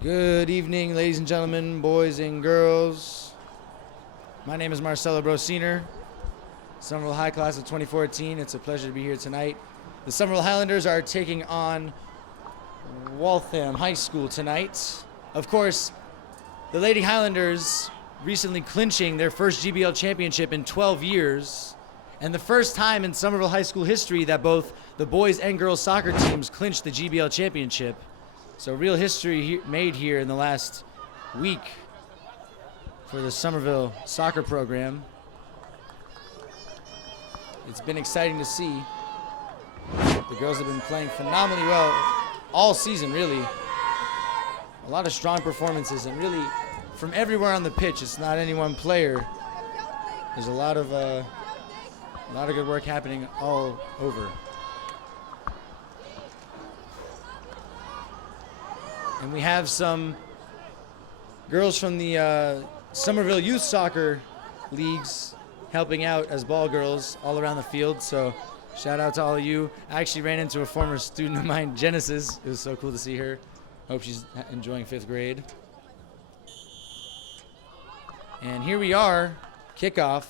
Good evening, ladies and gentlemen, boys and girls. My name is Marcelo Brosiner, Somerville High Class of 2014. It's a pleasure to be here tonight. The Somerville Highlanders are taking on Waltham High School tonight. Of course, the Lady Highlanders recently clinching their first GBL championship in 12 years, and the first time in Somerville High School history that both the boys and girls soccer teams clinched the GBL championship. So real history made here in the last week for the Somerville soccer program. It's been exciting to see. The girls have been playing phenomenally well all season, really. A lot of strong performances, and really from everywhere on the pitch. It's not any one player. There's a lot of good work happening all over. And we have some girls from the Somerville Youth Soccer Leagues helping out as ball girls all around the field. So shout out to all of you. I actually ran into a former student of mine, Genesis. It was so cool to see her. Hope she's enjoying 5th grade. And here we are, kickoff.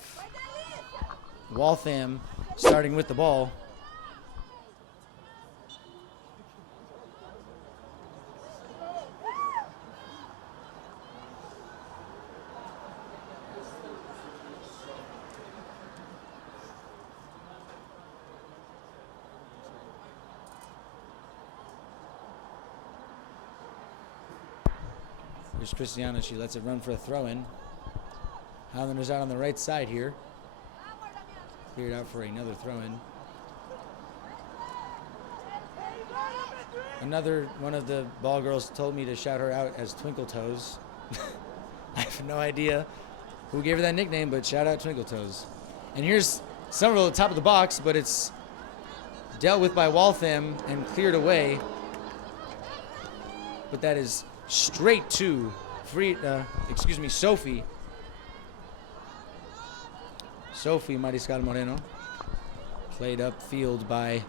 Waltham starting with the ball. Here's Christiana. She lets it run for a throw-in. Highlanders out on the right side here. Cleared out for another throw-in. Another one of the ball girls told me to shout her out as Twinkle Toes. I have no idea who gave her that nickname, but shout out Twinkle Toes. And here's Somerville at the top of the box, but it's dealt with by Waltham and cleared away. But that is straight to Sophie. Sophie Mariscal Moreno. Played upfield by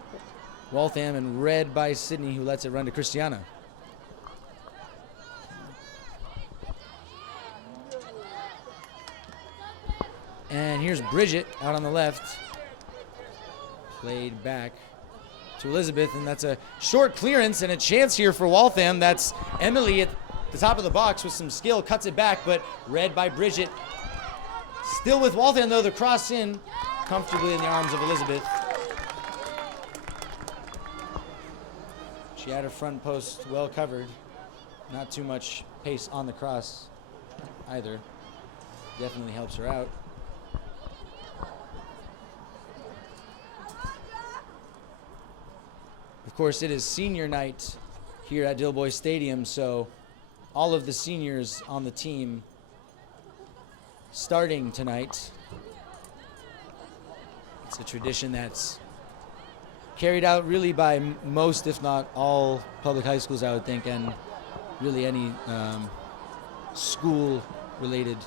Waltham and read by Sydney, who lets it run to Christiana. And here's Bridget out on the left. Played back to Elizabeth, and that's a short clearance and a chance here for Waltham. That's Emily at the top of the box with some skill, cuts it back, but read by Bridget. Still with Waltham, though, the cross in comfortably in the arms of Elizabeth. She had her front post well covered. Not too much pace on the cross either. Definitely helps her out. Of course, it is senior night here at Dilboy Stadium, so all of the seniors on the team starting tonight. It's a tradition that's carried out really by most, if not all, public high schools, I would think, and really any school-related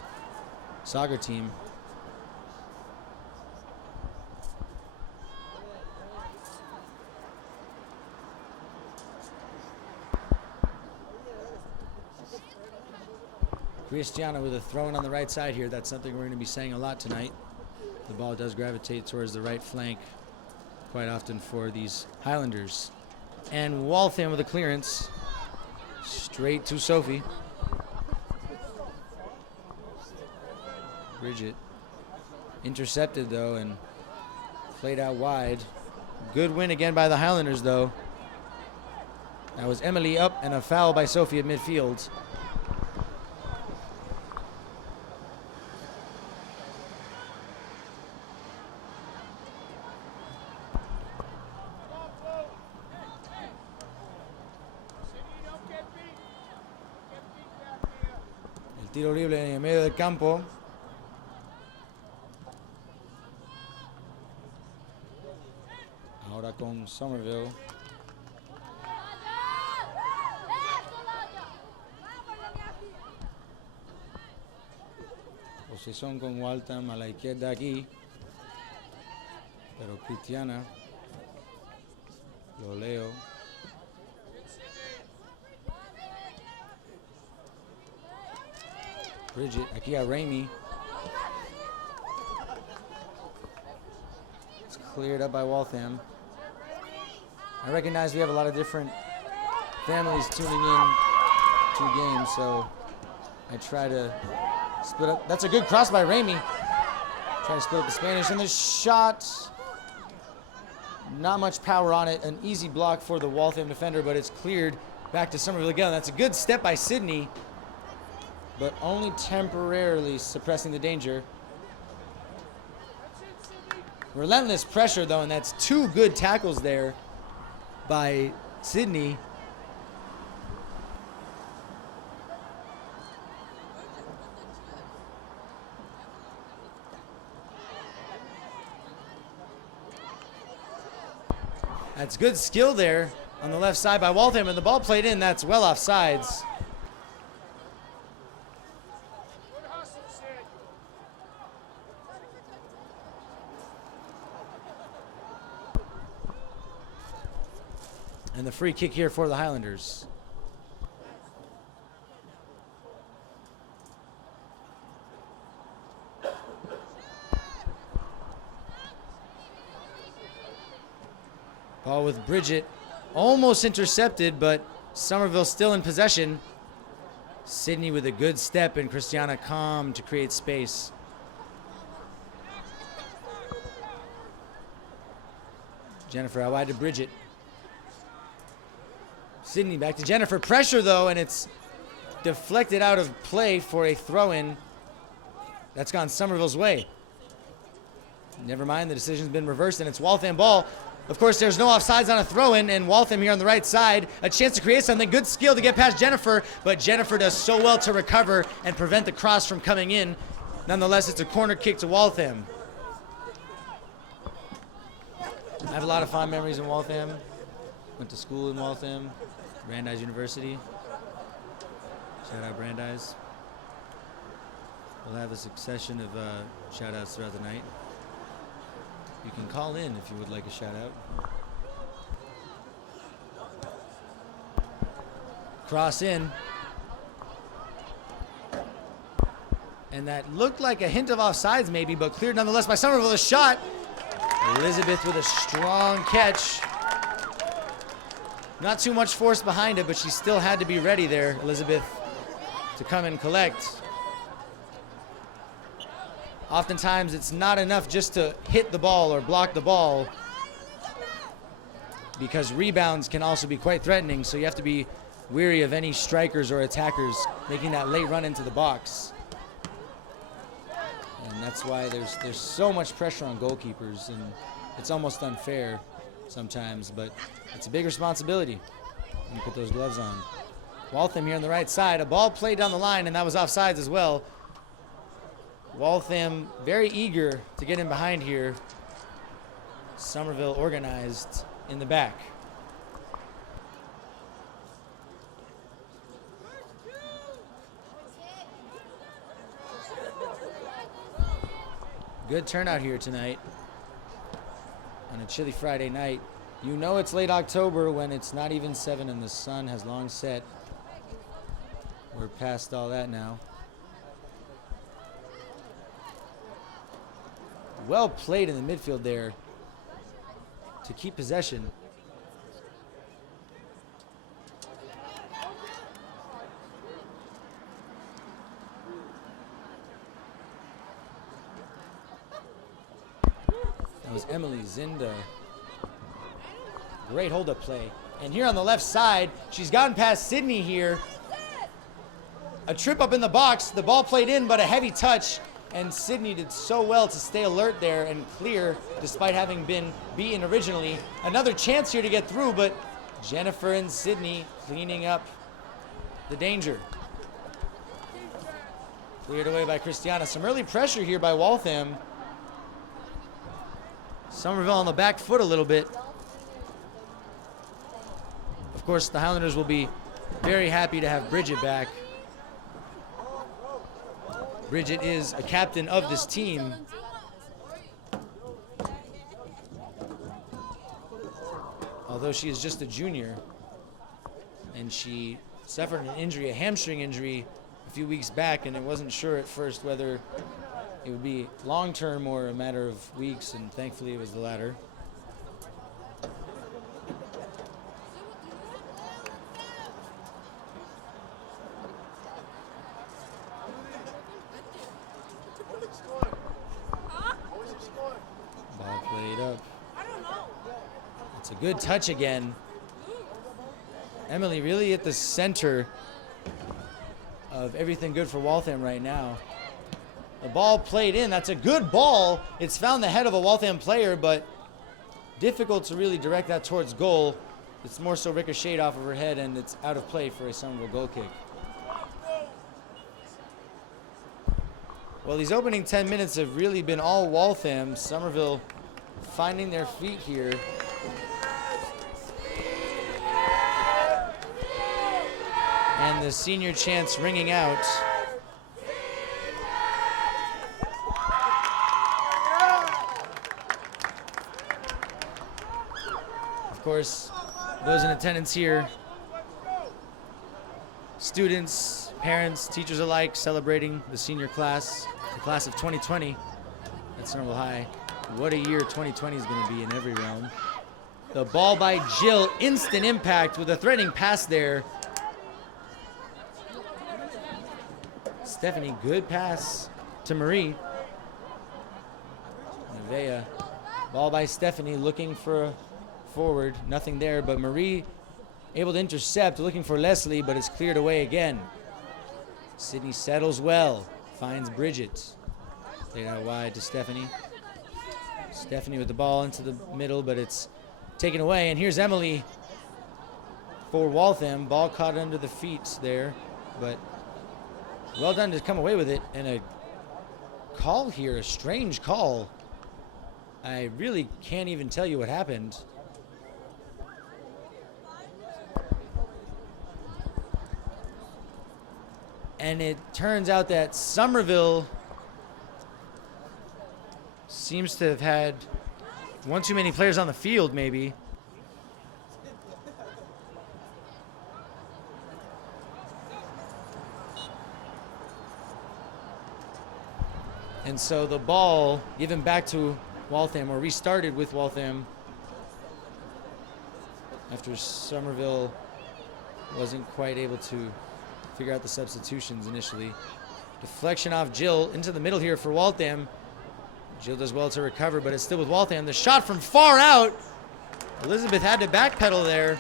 soccer team. Christiana with a throw-in on the right side here. That's something we're going to be saying a lot tonight. The ball does gravitate towards the right flank quite often for these Highlanders. And Waltham with a clearance straight to Sophie. Bridget intercepted, though, and played out wide. Good win again by the Highlanders, though. That was Emily up and a foul by Sophie at midfield. Tiro libre en el medio del campo. Ahora con Somerville. Posesión con Waltham a la izquierda aquí. Pero Cristiana. Lo leo. Bridget, Akia Ramey. It's cleared up by Waltham. I recognize we have a lot of different families tuning in to games, so I try to split up. That's a good cross by Ramey. Try to split up the Spanish, and the shot, not much power on it. An easy block for the Waltham defender, but it's cleared back to Somerville again. That's a good step by Sydney, but only temporarily suppressing the danger. Relentless pressure, though, and that's two good tackles there by Sydney. That's good skill there on the left side by Waltham, and the ball played in. That's well offsides. And the free kick here for the Highlanders. Ball with Bridget, almost intercepted, but Somerville still in possession. Sydney with a good step, and Christiana calm to create space. Jennifer out wide to Bridget. Sydney back to Jennifer. Pressure, though, and it's deflected out of play for a throw-in. That's gone Somerville's way. Never mind, the decision's been reversed, and it's Waltham ball. Of course, there's no offsides on a throw-in, and Waltham here on the right side. A chance to create something. Good skill to get past Jennifer, but Jennifer does so well to recover and prevent the cross from coming in. Nonetheless, it's a corner kick to Waltham. I have a lot of fond memories in Waltham. Went to school in Waltham, Brandeis University. Shout out Brandeis. We'll have a succession of shout outs throughout the night. You can call in if you would like a shout out. Cross in. And that looked like a hint of offsides maybe, but cleared nonetheless by Somerville. A shot. Elizabeth with a strong catch. Not too much force behind it, but she still had to be ready there, Elizabeth, to come and collect. Oftentimes, it's not enough just to hit the ball or block the ball, because rebounds can also be quite threatening, so you have to be wary of any strikers or attackers making that late run into the box. And that's why there's so much pressure on goalkeepers, and it's almost unfair sometimes, but it's a big responsibility when you put those gloves on. Waltham here on the right side, a ball played down the line, and that was offsides as well. Waltham very eager to get in behind here. Somerville organized in the back. Good turnout here tonight on a chilly Friday night. You know it's late October when it's not even 7 and the sun has long set. We're past all that now. Well played in the midfield there to keep possession. That was Emily Zinda. Great hold-up play. And here on the left side, she's gotten past Sydney here. A trip up in the box. The ball played in, but a heavy touch. And Sydney did so well to stay alert there and clear despite having been beaten originally. Another chance here to get through, but Jennifer and Sydney cleaning up the danger. Cleared away by Christiana. Some early pressure here by Waltham. Somerville on the back foot a little bit. Of course, the Highlanders will be very happy to have Bridget back. Bridget is a captain of this team. Although she is just a junior, and she suffered an injury, a hamstring injury, a few weeks back, and it wasn't sure at first whether it would be long-term or a matter of weeks, and thankfully it was the latter. Ball played up. It's a good touch again. Emily really at the center of everything good for Waltham right now. The ball played in. That's a good ball. It's found the head of a Waltham player, but difficult to really direct that towards goal. It's more so ricocheted off of her head, and it's out of play for a Somerville goal kick. Well, these opening 10 minutes have really been all Waltham. Somerville finding their feet here. And the senior chants ringing out. Of course, those in attendance here, students, parents, teachers alike, celebrating the senior class, the class of 2020 at Somerville High. What a year 2020 is going to be in every realm. The ball by Jill, instant impact with a threatening pass there. Stephanie, good pass to Marie. Nevaeh, ball by Stephanie, looking for a forward, nothing there, but Marie able to intercept, looking for Leslie, but it's cleared away again. Sydney settles well, finds Bridget. Played out wide to Stephanie. Stephanie with the ball into the middle, but it's taken away, and here's Emily for Waltham. Ball caught under the feet there, but well done to come away with it. And a call here, a strange call. I really can't even tell you what happened. And it turns out that Somerville seems to have had one too many players on the field, maybe. And so the ball given back to Waltham, or restarted with Waltham, after Somerville wasn't quite able to figure out the substitutions initially. Deflection off Jill into the middle here for Waltham. Jill does well to recover, but it's still with Waltham. The shot from far out. Elizabeth had to backpedal there.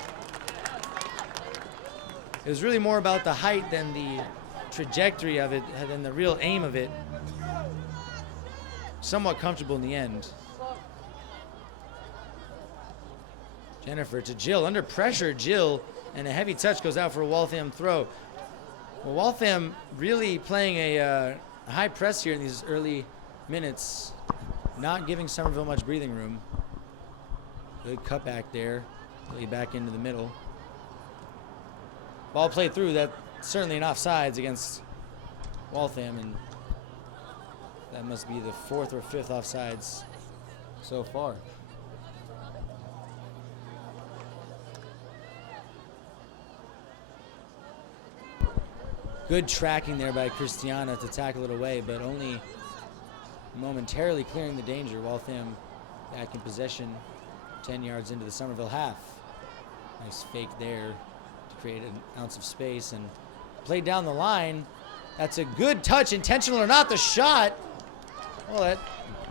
It was really more about the height than the trajectory of it, than the real aim of it. Somewhat comfortable in the end. Jennifer to Jill, under pressure, Jill, and a heavy touch goes out for a Waltham throw. Well, Waltham really playing a high press here in these early minutes, not giving Somerville much breathing room. Good cutback there, really back into the middle. Ball played through, that certainly an offsides against Waltham, and that must be the fourth or fifth offsides so far. Good tracking there by Christiana to tackle it away, but only momentarily clearing the danger. Waltham back in possession, 10 yards into the Somerville half. Nice fake there to create an ounce of space and played down the line. That's a good touch, intentional or not, the shot. Well, that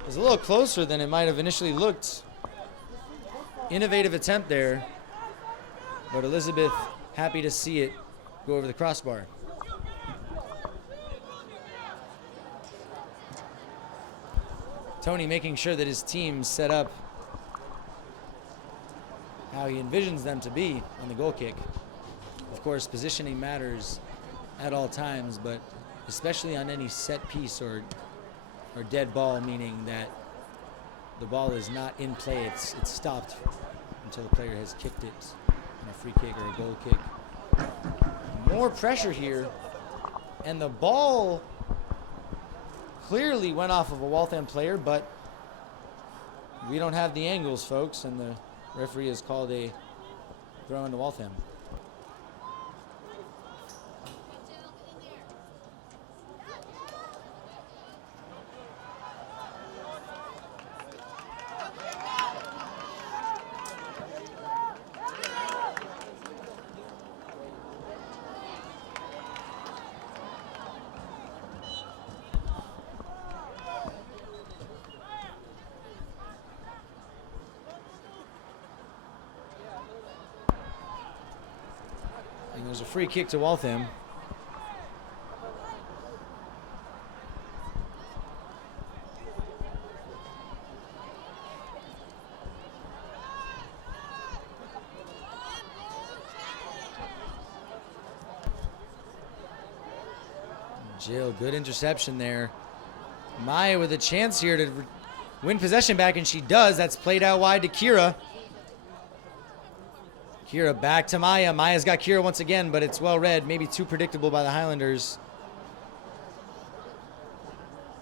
was a little closer than it might have initially looked. Innovative attempt there, but Elizabeth happy to see it go over the crossbar. Tony making sure that his team's set up how he envisions them to be on the goal kick. Of course, positioning matters at all times, but especially on any set piece or dead ball, meaning that the ball is not in play, it's stopped until the player has kicked it on a free kick or a goal kick. More pressure here, and the ball clearly went off of a Waltham player, but we don't have the angles, folks, and the referee has called a throw into Waltham. There's a free kick to Waltham. Jill, good interception there. Maya with a chance here to win possession back, and she does. That's played out wide to Kira. Kira back to Maya. Maya's got Kira once again, but it's well read. Maybe too predictable by the Highlanders.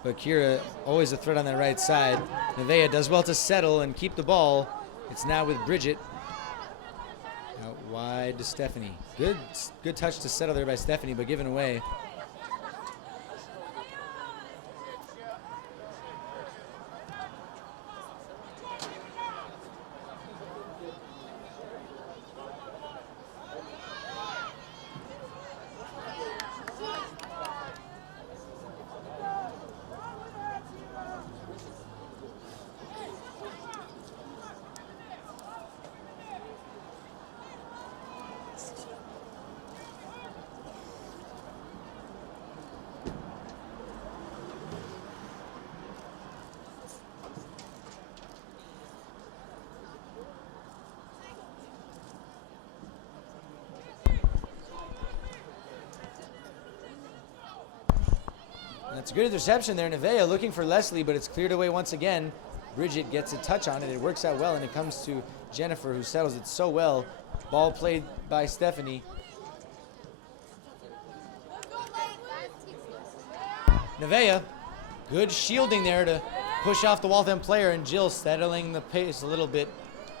But Kira, always a threat on that right side. Nevaeh does well to settle and keep the ball. It's now with Bridget. Out wide to Stephanie. Good touch to settle there by Stephanie, but given away. That's a good interception there. Nevaeh looking for Leslie, but it's cleared away once again. Bridget gets a touch on it. It works out well, and it comes to Jennifer, who settles it so well. Ball played by Stephanie. Nevaeh, good shielding there to push off the Waltham player, and Jill settling the pace a little bit.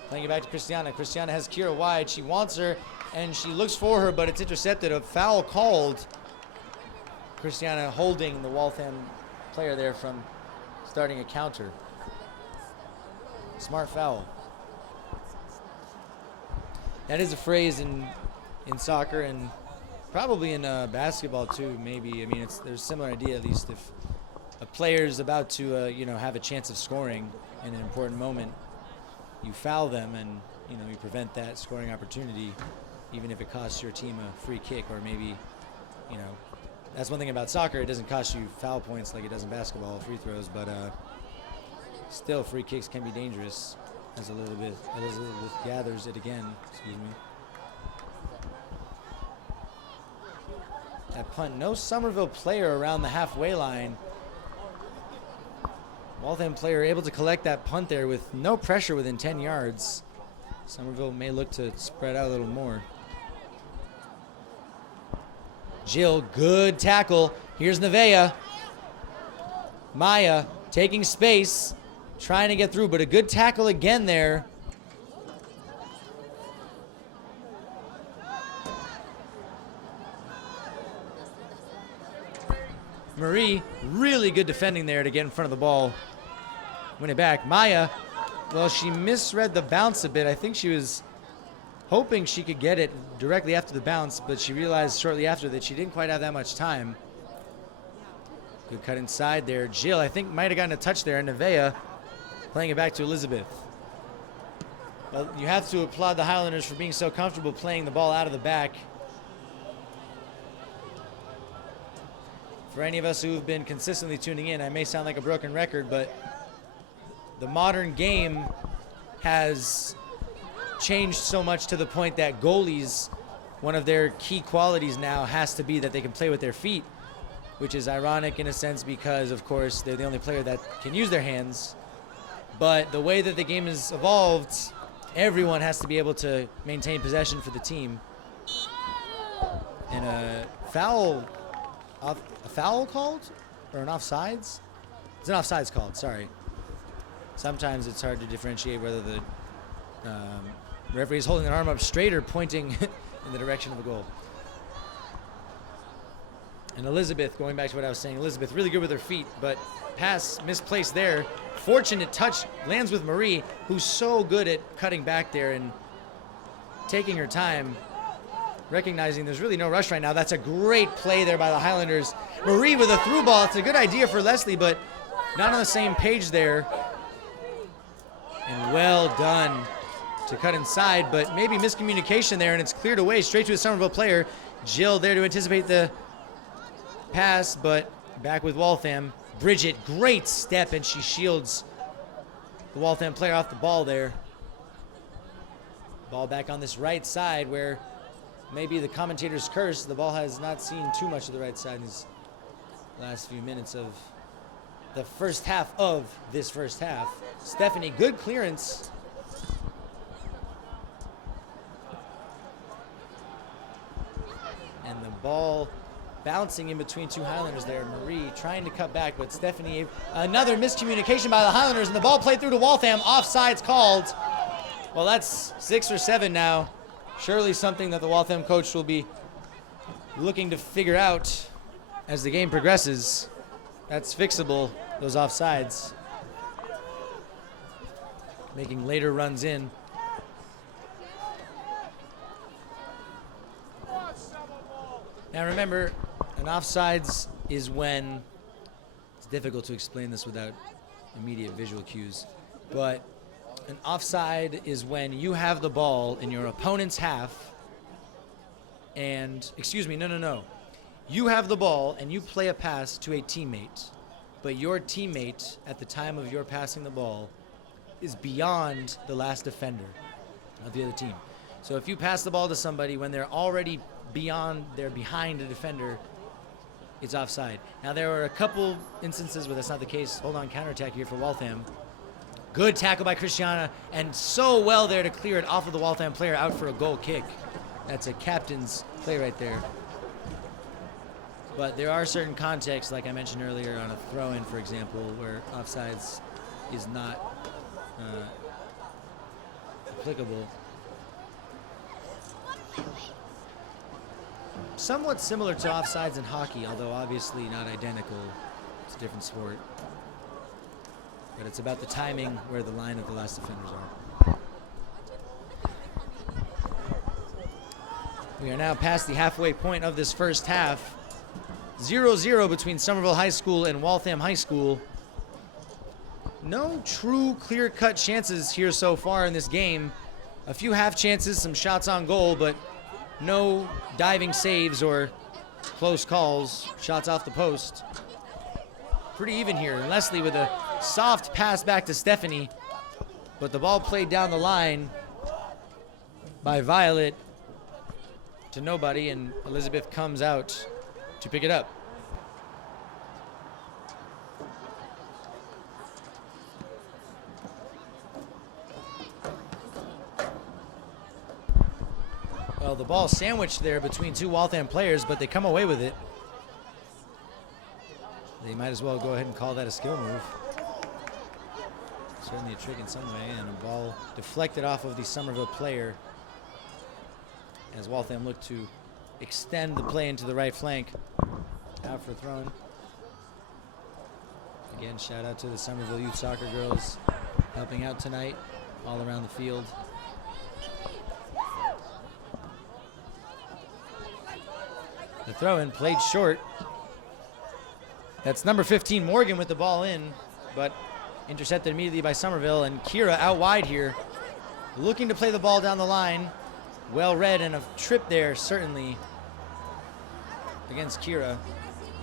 Playing it back to Christiana. Christiana has Kira wide. She wants her, and she looks for her, but it's intercepted. A foul called. Christiana holding the Waltham player there from starting a counter. Smart foul. That is a phrase in soccer and probably in basketball too. Maybe, I mean, there's a similar idea. At least if a player is about to have a chance of scoring in an important moment, you foul them and you prevent that scoring opportunity, even if it costs your team a free kick or maybe That's one thing about soccer. It doesn't cost you foul points like it does in basketball, free throws, but still free kicks can be dangerous as Elizabeth gathers it again. Excuse me. That punt, no Somerville player around the halfway line. Waltham player able to collect that punt there with no pressure within 10 yards. Somerville may look to spread out a little more. Jill, good tackle. Here's Nevaeh. Maya taking space, trying to get through, but a good tackle again there. Marie, really good defending there to get in front of the ball. Win it back. Maya, well, she misread the bounce a bit. I think she was hoping she could get it directly after the bounce, but she realized shortly after that she didn't quite have that much time. Good cut inside there. Jill, I think, might have gotten a touch there, and Nevaeh playing it back to Elizabeth. Well, you have to applaud the Highlanders for being so comfortable playing the ball out of the back. For any of us who've been consistently tuning in, I may sound like a broken record, but the modern game has changed so much to the point that goalies, one of their key qualities now has to be that they can play with their feet, which is ironic in a sense because, of course, they're the only player that can use their hands. But the way that the game has evolved, everyone has to be able to maintain possession for the team. And a foul called? Or an offsides? It's an offsides called, sorry. Sometimes it's hard to differentiate whether the referee is holding an arm up straight or pointing in the direction of a goal. And Elizabeth, going back to what I was saying, Elizabeth really good with her feet, but pass misplaced there. Fortunate touch lands with Marie, who's so good at cutting back there and taking her time, recognizing there's really no rush right now. That's a great play there by the Highlanders. Marie with a through ball. It's a good idea for Leslie, but not on the same page there. And well done to cut inside, but maybe miscommunication there, and it's cleared away straight to a Somerville player. Jill there to anticipate the pass, but back with Waltham. Bridget, great step, and she shields the Waltham player off the ball there. Ball back on this right side where maybe the commentator's curse. The ball has not seen too much of the right side in these last few minutes of the first half of this first half. Stephanie, good clearance. And the ball bouncing in between two Highlanders there. Marie trying to cut back, but Stephanie, another miscommunication by the Highlanders, and the ball played through to Waltham. Offside's called. Well, that's 6 or 7 now. Surely something that the Waltham coach will be looking to figure out as the game progresses. That's fixable, those offsides. Making later runs in. Now remember, an offsides is when, it's difficult to explain this without immediate visual cues, but an offside is when you have the ball in your opponent's half and, no. You have the ball and you play a pass to a teammate, but your teammate at the time of your passing the ball is beyond the last defender of the other team. So if you pass the ball to somebody when they're already they're behind a defender, it's offside. Now there are a couple instances where that's not the case. Hold on, counterattack here for Waltham. Good tackle by Christiana, and so well there to clear it off of the Waltham player out for a goal kick. That's a captain's play right there. But there are certain contexts, like I mentioned earlier, on a throw-in, for example, where offsides is not applicable. Somewhat similar to offsides in hockey, although obviously not identical. It's a different sport. But it's about the timing where the line of the last defenders are. We are now past the halfway point of this first half. 0-0 between Somerville High School and Waltham High School. No true clear-cut chances here so far in this game. A few half chances, some shots on goal, but no diving saves or close calls, shots off the post. Pretty even here. And Leslie with a soft pass back to Stephanie, but the ball played down the line by Violet to nobody, and Elizabeth comes out to pick it up. Well, the ball sandwiched there between two Waltham players, but they come away with it. They might as well go ahead and call that a skill move. Certainly a trick in some way, and a ball deflected off of the Somerville player as Waltham looked to extend the play into the right flank. Out for throwing. Again, shout out to the Somerville Youth Soccer girls helping out tonight all around the field. The throw-in played short. That's number 15, Morgan, with the ball in, but intercepted immediately by Somerville, and Kira out wide here, looking to play the ball down the line. Well read, and a trip there, certainly, against Kira.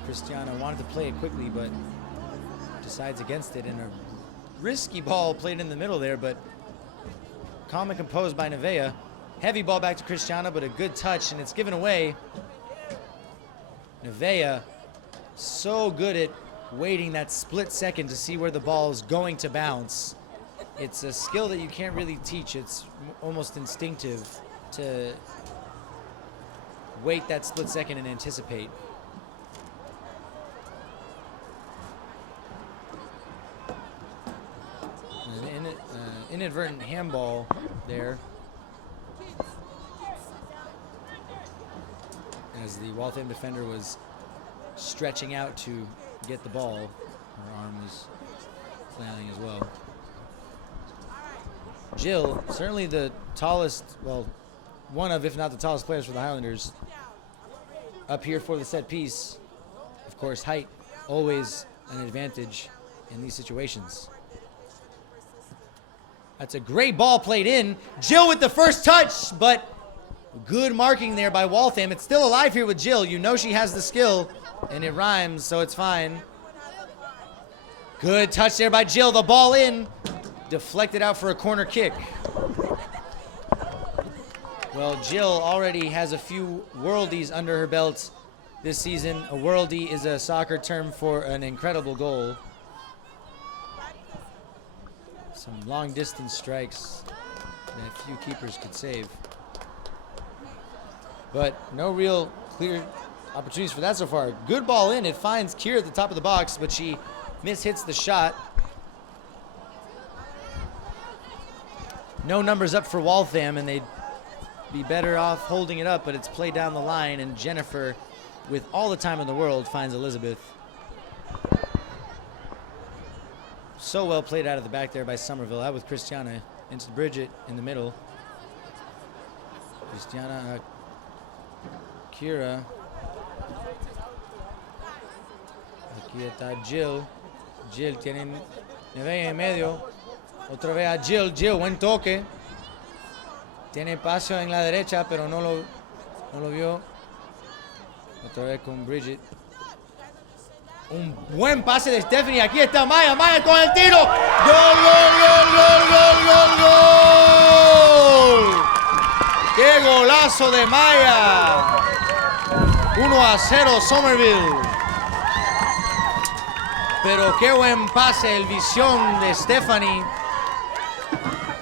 Christiana wanted to play it quickly, but decides against it, and a risky ball played in the middle there, but calm and composed by Nevaeh. Heavy ball back to Christiana, but a good touch, and it's given away. Nevaeh, so good at waiting that split second to see where the ball is going to bounce. It's a skill that you can't really teach. It's almost instinctive to wait that split second and anticipate. An inadvertent handball there, as the Waltham defender was stretching out to get the ball. Her arm was flailing as well. Jill, certainly the tallest, well, one of, if not the tallest players for the Highlanders, up here for the set piece. Of course, height, always an advantage in these situations. That's a great ball played in. Jill with the first touch, but Good marking there by Waltham. It's still alive here with Jill. You know she has the skill, and it rhymes, so it's fine. Good touch there by Jill. The ball in. Deflected out for a corner kick. Well, Jill already has a few worldies under her belt this season. A worldie is a soccer term for an incredible goal. Some long distance strikes that few keepers could save. But no real clear opportunities for that so far. Good ball in. It finds Kira at the top of the box, but she mishits the shot. No numbers up for Waltham, and they'd be better off holding it up, but it's played down the line, and Jennifer, with all the time in the world, finds Elizabeth. So well played out of the back there by Somerville. Out with Christiana into Bridget in the middle. Christiana, Kira. Aquí está Jill. Jill tiene Nevea en medio. Otra vez a Jill. Jill, buen toque. Tiene espacio en la derecha, pero no lo vio. Otra vez con Bridget. Un buen pase de Stephanie. Aquí está Maya. Maya con el tiro. ¡Gol, gol, gol, gol, gol, gol, gol! ¡Qué golazo de Maya! 1-0 Somerville. Pero qué buen pase, el visión de Stephanie.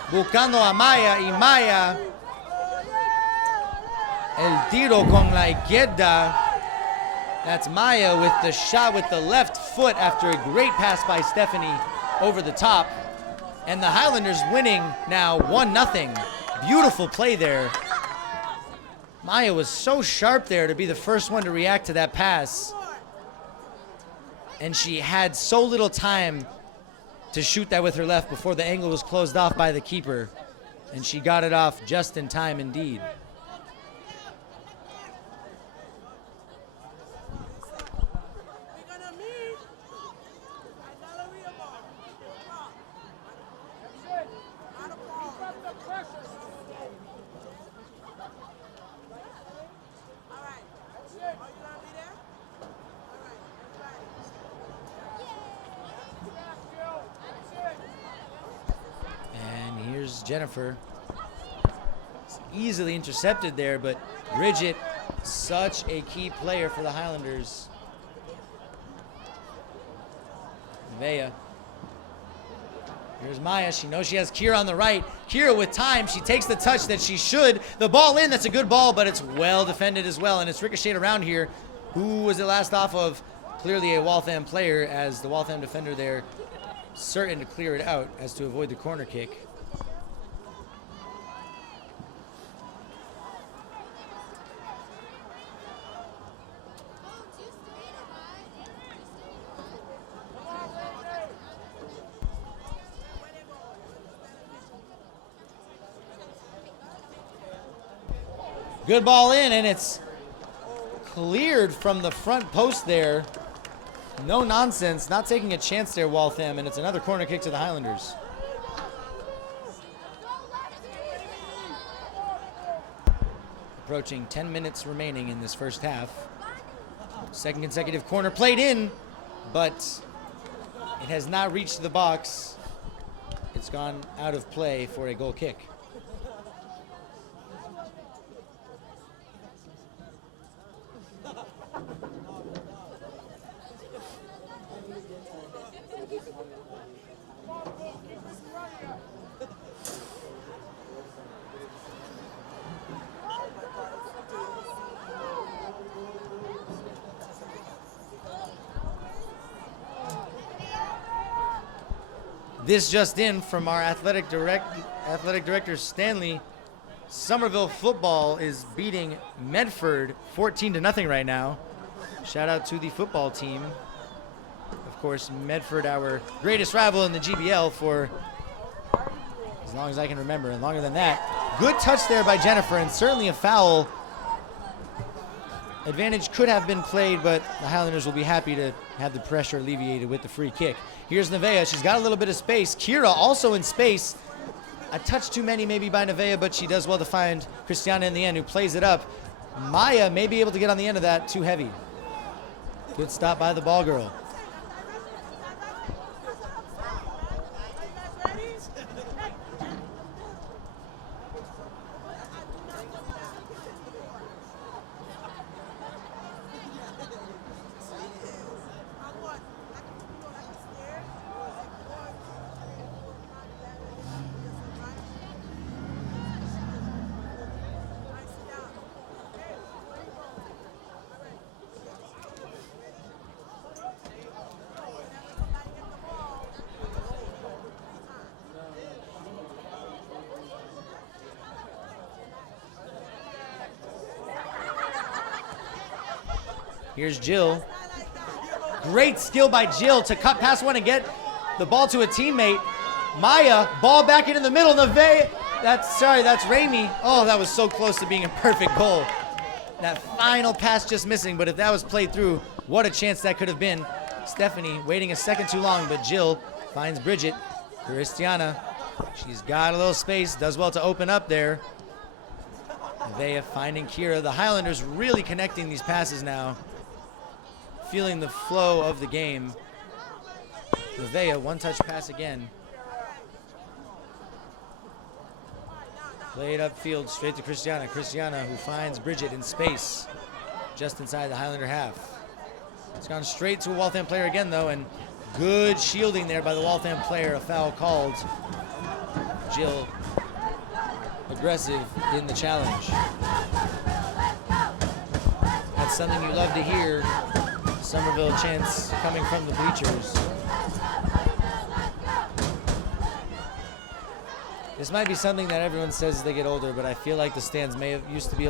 Buscando a Maya, y Maya, el tiro con la izquierda. That's Maya with the shot with the left foot after a great pass by Stephanie over the top. And the Highlanders winning now 1-0. Beautiful play there. Maya was so sharp there to be the first one to react to that pass. And she had so little time to shoot that with her left before the angle was closed off by the keeper. And she got it off just in time indeed. Jennifer. It's easily intercepted there, but Bridget, such a key player for the Highlanders. Vea. Here's Maya. She knows she has Kira on the right. Kira with time. She takes the touch that she should. The ball in. That's a good ball, but it's well defended as well, and it's ricocheted around here. Who was it last off of? Clearly a Waltham player, as the Waltham defender there certain to clear it out as to avoid the corner kick. Good ball in, and it's cleared from the front post there. No nonsense, not taking a chance there, Waltham, and it's another corner kick to the Highlanders. Approaching 10 minutes remaining in this first half. Second consecutive corner played in, but it has not reached the box. It's gone out of play for a goal kick. This just in from our athletic director Stanley. Somerville football is beating Medford 14-0 right now. Shout out to the football team. Of course, Medford, our greatest rival in the GBL for as long as I can remember, and longer than that. Good touch there by Jennifer, and certainly a foul. Advantage could have been played, but the Highlanders will be happy to have the pressure alleviated with the free kick. Here's Nevea. She's got a little bit of space. Kira also in space. a touch too many maybe by Nevaeh, but she does well to find Christiana in the end, who plays it up. Maya may be able to get on the end of that, too heavy. Good stop by the ball girl. Here's Jill. Great skill by Jill to cut past one and get the ball to a teammate. Maya, ball back into the middle. Nevaeh, that's Raimi. Oh, that was so close to being a perfect goal. That final pass just missing, but if that was played through, what a chance that could have been. Stephanie waiting a second too long, but Jill finds Bridget. Christiana, she's got a little space, does well to open up there. Nevaeh finding Kira. The Highlanders really connecting these passes now. Feeling the flow of the game. Nevaeh, one-touch pass again. Played upfield straight to Christiana. Christiana, who finds Bridget in space just inside the Highlander half. It's gone straight to a Waltham player again, though, and good shielding there by the Waltham player. A foul called. Jill aggressive in the challenge. That's something you love to hear. Somerville chants coming from the bleachers. This might be something that everyone says as they get older, but I feel like the stands may have used to be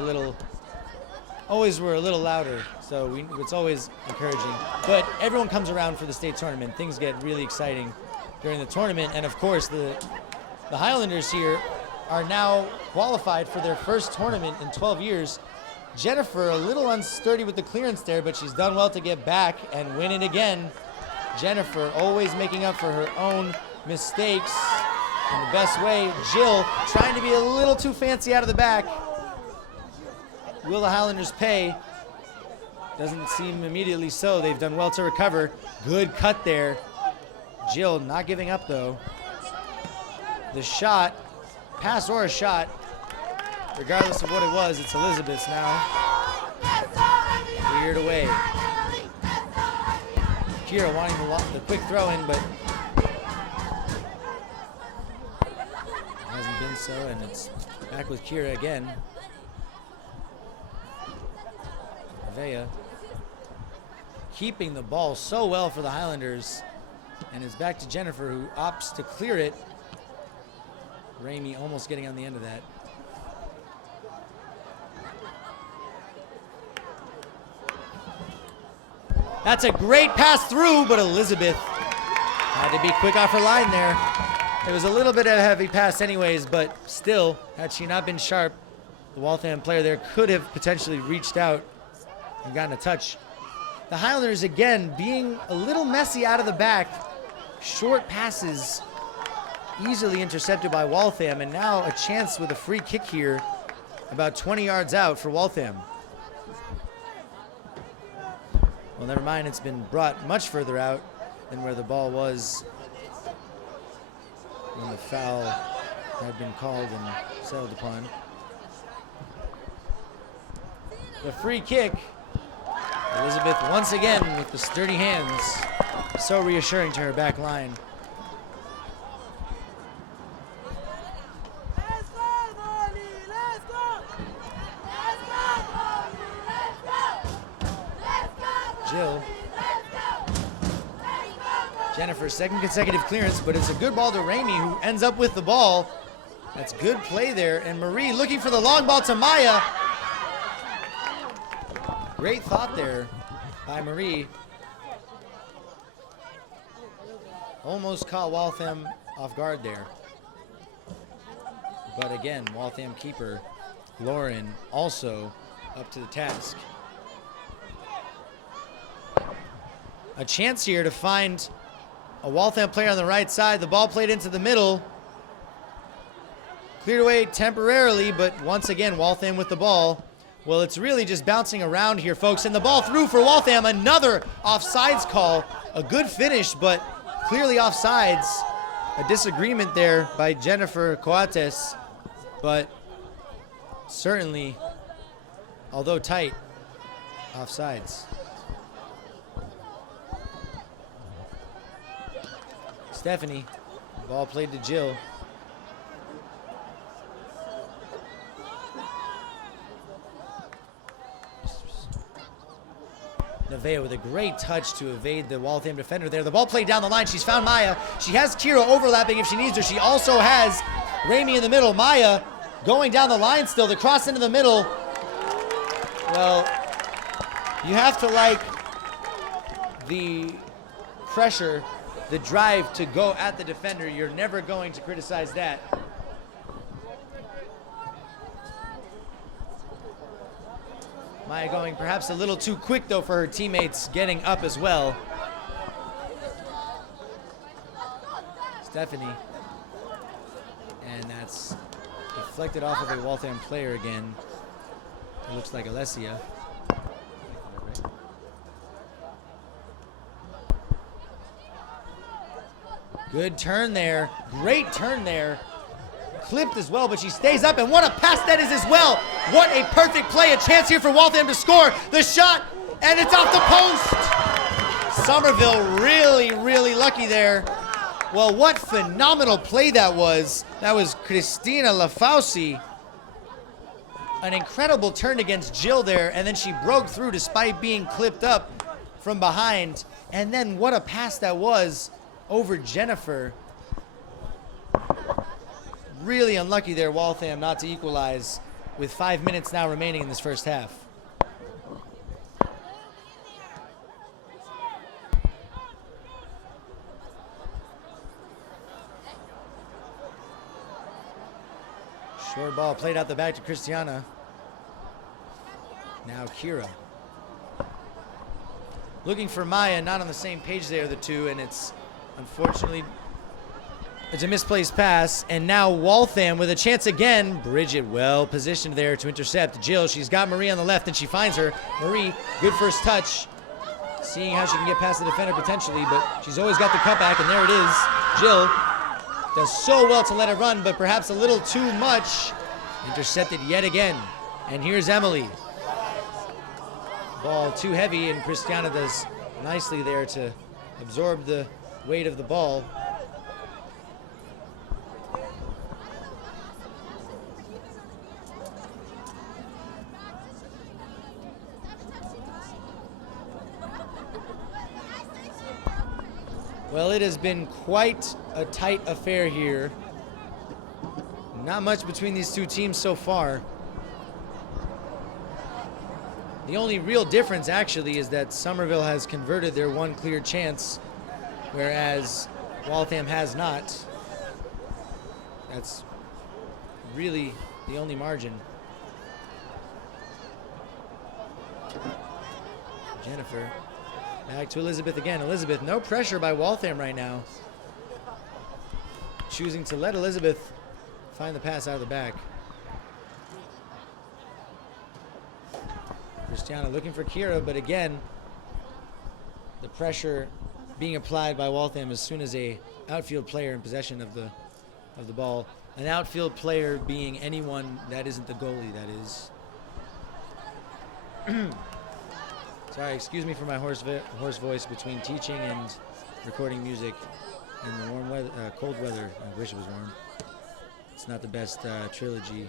always were a little louder, so it's always encouraging. But everyone comes around for the state tournament. Things get really exciting during the tournament, and of course the Highlanders here are now qualified for their first tournament in 12 years. Jennifer, a little unsturdy with the clearance there, but she's done well to get back and win it again. Jennifer always making up for her own mistakes in the best way. Jill trying to be a little too fancy out of the back. Will the Highlanders pay? Doesn't seem immediately so. They've done well to recover. Good cut there. Jill not giving up though. The shot, pass or a shot, regardless of what it was, it's Elizabeth's now. Cleared away. Kira wanting the quick throw in, but hasn't been so, and it's back with Kira again. Nevaeh keeping the ball so well for the Highlanders, and it's back to Jennifer, who opts to clear it. Raimi almost getting on the end of that. That's a great pass through, but Elizabeth had to be quick off her line there. It was a little bit of a heavy pass anyways, but still, had she not been sharp, the Waltham player there could have potentially reached out and gotten a touch. The Highlanders, again, being a little messy out of the back. Short passes easily intercepted by Waltham, and now a chance with a free kick here about 20 yards out for Waltham. Well, never mind, it's been brought much further out than where the ball was when the foul had been called and settled upon. The free kick. Elizabeth once again with the sturdy hands. So reassuring to her back line. Jill. Jennifer's second consecutive clearance, but it's a good ball to Raimi, who ends up with the ball. That's good play there. And Marie looking for the long ball to Maya. Great thought there by Marie. Almost caught Waltham off guard there. But again, Waltham keeper Lauren also up to the task. A chance here to find a Waltham player on the right side. The ball played into the middle. Cleared away temporarily, but once again, Waltham with the ball. Well, it's really just bouncing around here, folks. And the ball through for Waltham. Another offsides call. A good finish, but clearly offsides. A disagreement there by Jennifer Coates, but certainly, although tight, offsides. Stephanie, ball played to Jill. Nevaeh with a great touch to evade the Waltham defender there. The ball played down the line. She's found Maya. She has Kira overlapping if she needs her. She also has Ramey in the middle. Maya going down the line still. The cross into the middle. Well, you have to like the pressure, the drive to go at the defender. You're never going to criticize that. Maya going perhaps a little too quick, though, for her teammates getting up as well. Stephanie. And that's deflected off of a Waltham player again. It looks like Alessia. Good turn there. Great turn there. Clipped as well, but she stays up, and what a pass that is as well. What a perfect play. A chance here for Waltham to score. The shot, and it's off the post. Somerville really, really lucky there. Well, what phenomenal play that was. That was Christina Lafauci. An incredible turn against Jill there, and then she broke through despite being clipped up from behind. And then what a pass that was over Jennifer. Really unlucky there, Waltham, not to equalize with 5 minutes now remaining in this first half. Short ball played out the back to Christiana. Now Kira. Looking for Maya, not on the same page there, the two, and it's unfortunately it's a misplaced pass, and now Waltham with a chance again. Bridget well positioned there to intercept Jill. She's got Marie on the left, and she finds her. Marie, good first touch. Seeing how she can get past the defender potentially, but she's always got the cutback, and there it is. Jill does so well to let it run, but perhaps a little too much. Intercepted yet again. And here's Emily. Ball too heavy, and Christiana does nicely there to absorb the weight of the ball. Well, it has been quite a tight affair here. Not much between these two teams so far. The only real difference, actually, is that Somerville has converted their one clear chance, whereas Waltham has not. That's really the only margin. Jennifer. Back to Elizabeth again. Elizabeth, no pressure by Waltham right now. Choosing to let Elizabeth find the pass out of the back. Christiana looking for Kira, but again, the pressure being applied by Waltham as soon as a outfield player in possession of the ball. An outfield player being anyone that isn't the goalie, that is. Sorry, excuse me for my hoarse voice between teaching and recording music in the warm weather, cold weather. I wish it was warm. It's not the best trilogy,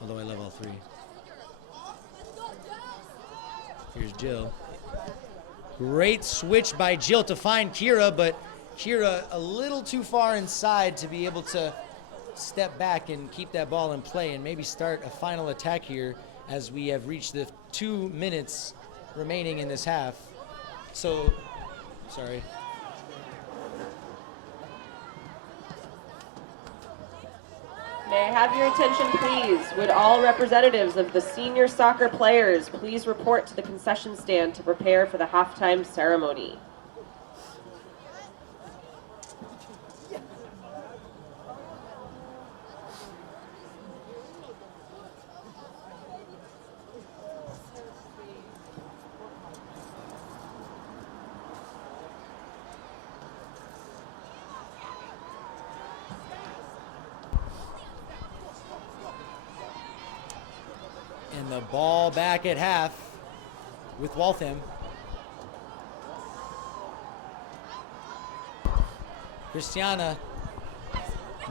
although I love all three. Here's Jill. Great switch by Jill to find Kira, but Kira a little too far inside to be able to step back and keep that ball in play and maybe start a final attack here as we have reached the 2 minutes remaining in this half. So, sorry. May I have your attention, please? Would all representatives of the senior soccer players please report to the concession stand to prepare for the halftime ceremony? the ball back at half with Waltham. Christiana,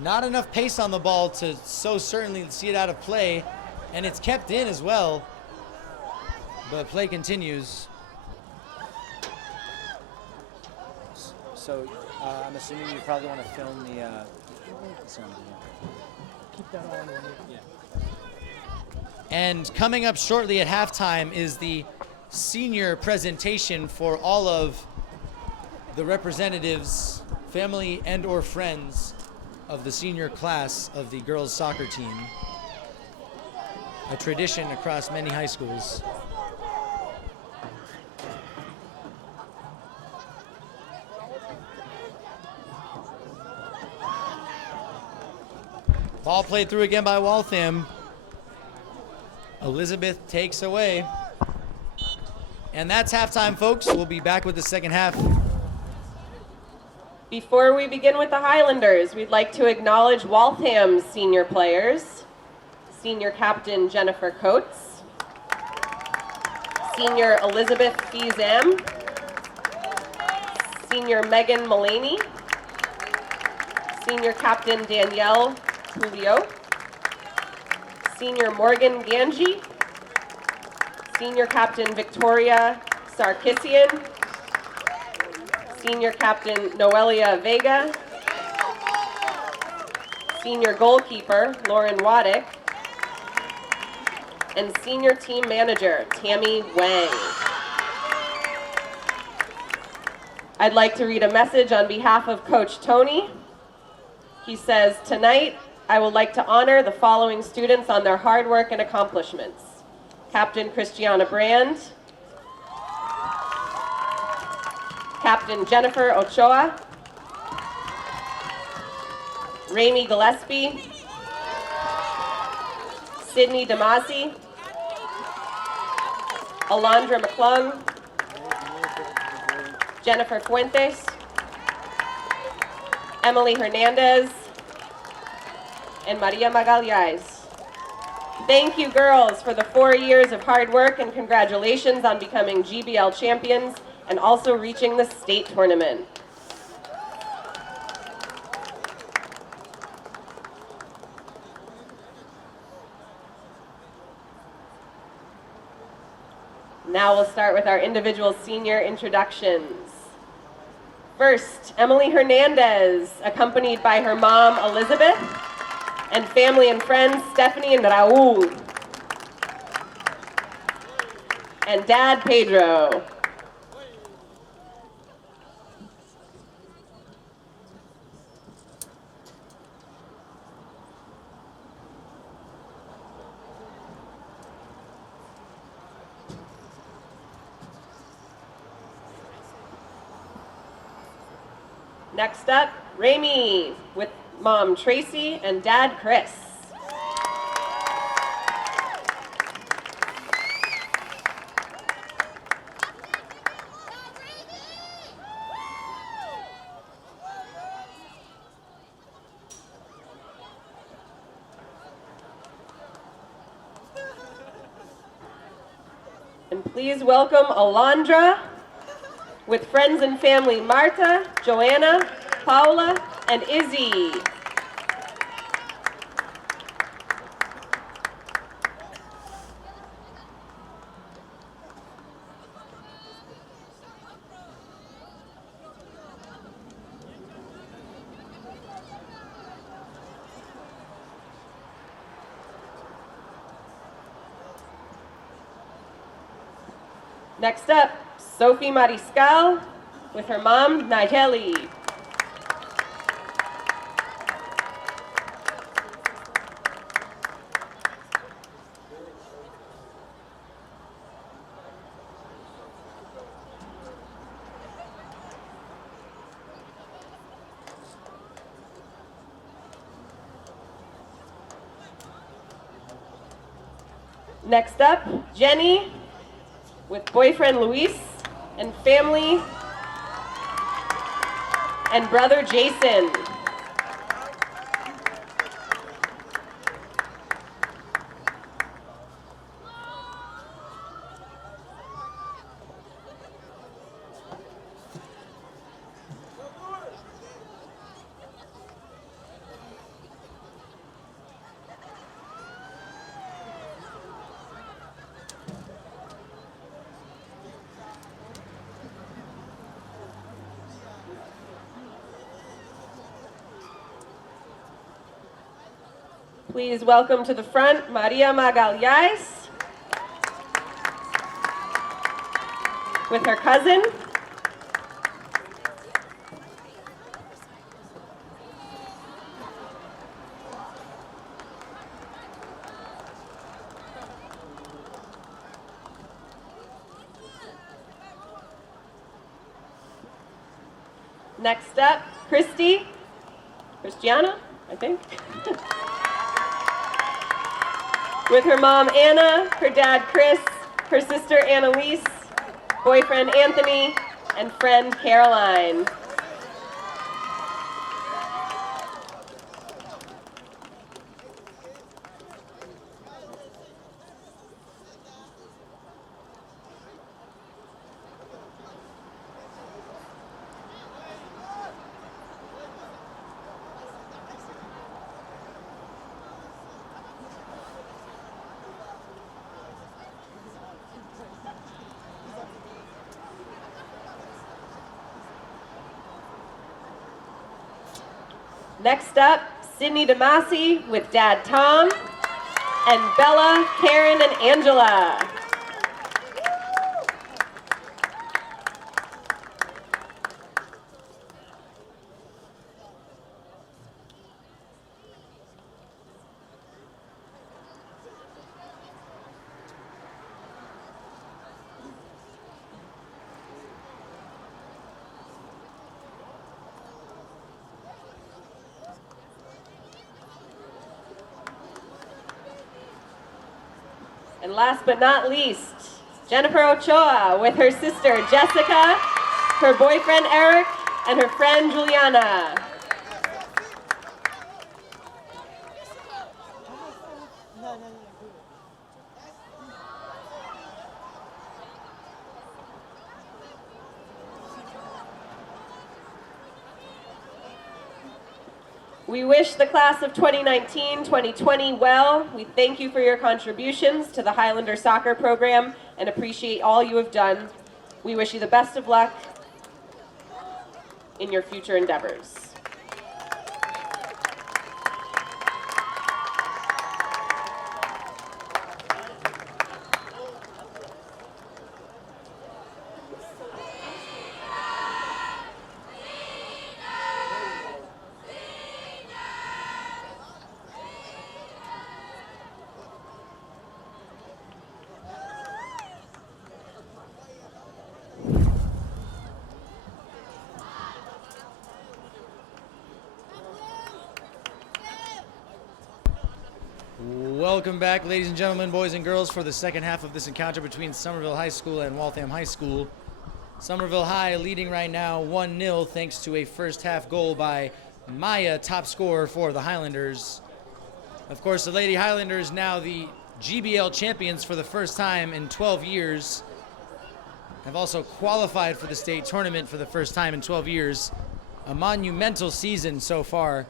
not enough pace on the ball to so certainly see it out of play, and it's kept in as well, but play continues. So I'm assuming you probably want to film the sound. Keep that on. Yeah. And coming up shortly at halftime is the senior presentation for all of the representatives, family and or friends of the senior class of the girls soccer team. A tradition across many high schools. Ball played through again by Waltham. Elizabeth takes away. And that's halftime, folks. We'll be back with the second half. Before we begin with the Highlanders, we'd like to acknowledge Waltham's senior players. Senior captain Jennifer Coates. Senior Elizabeth Fizam. Senior Megan Mullaney. Senior captain Danielle Julio. Senior Morgan Ganji. Senior captain Victoria Sarkissian. Senior captain Noelia Vega. Senior goalkeeper Lauren Waddick. And senior team manager Tammy Wang. I'd like to read a message on behalf of Coach Tony. He says, "Tonight, I would like to honor the following students on their hard work and accomplishments. Captain Christiana Brand, Captain Jennifer Ochoa, Rami Gillespie, Sydney Damasi, Alondra McClung, Jennifer Fuentes, Emily Hernandez, and Maria Magalhães. Thank you, girls, for the 4 years of hard work, and congratulations on becoming GBL champions and also reaching the state tournament." Now we'll start with our individual senior introductions. First, Emily Hernandez, accompanied by her mom, Elizabeth, and family and friends, Stephanie and Raul, and Dad, Pedro. Next up, Rami, with Mom Tracy and Dad Chris. And please welcome Alondra, with friends and family Marta, Joanna, Paula, and Izzy. Next up, Sophie Mariscal with her mom, Nigeli. Next up, Jenny with boyfriend Luis and family and brother Jason. Please welcome to the front Maria Magalhães with her cousin. Next up, Christiana, I think. With her mom, Anna, her dad, Chris, her sister, Annalise, boyfriend, Anthony, and friend, Caroline. Next up, Sydney DeMasi with Dad Tom, and Bella, Karen, and Angela. And last but not least, Jennifer Ochoa with her sister Jessica, her boyfriend Eric, and her friend Juliana. We wish the class of 2019-2020 well. We thank you for your contributions to the Highlander soccer program and appreciate all you have done. We wish you the best of luck in your future endeavors. Welcome back, ladies and gentlemen, boys and girls, for the second half of this encounter between Somerville High School and Waltham High School. Somerville High leading right now 1-0 thanks to a first half goal by Maya, top scorer for the Highlanders. Of course, the Lady Highlanders now the GBL champions for the first time in 12 years. Have also qualified for the state tournament for the first time in 12 years. A monumental season so far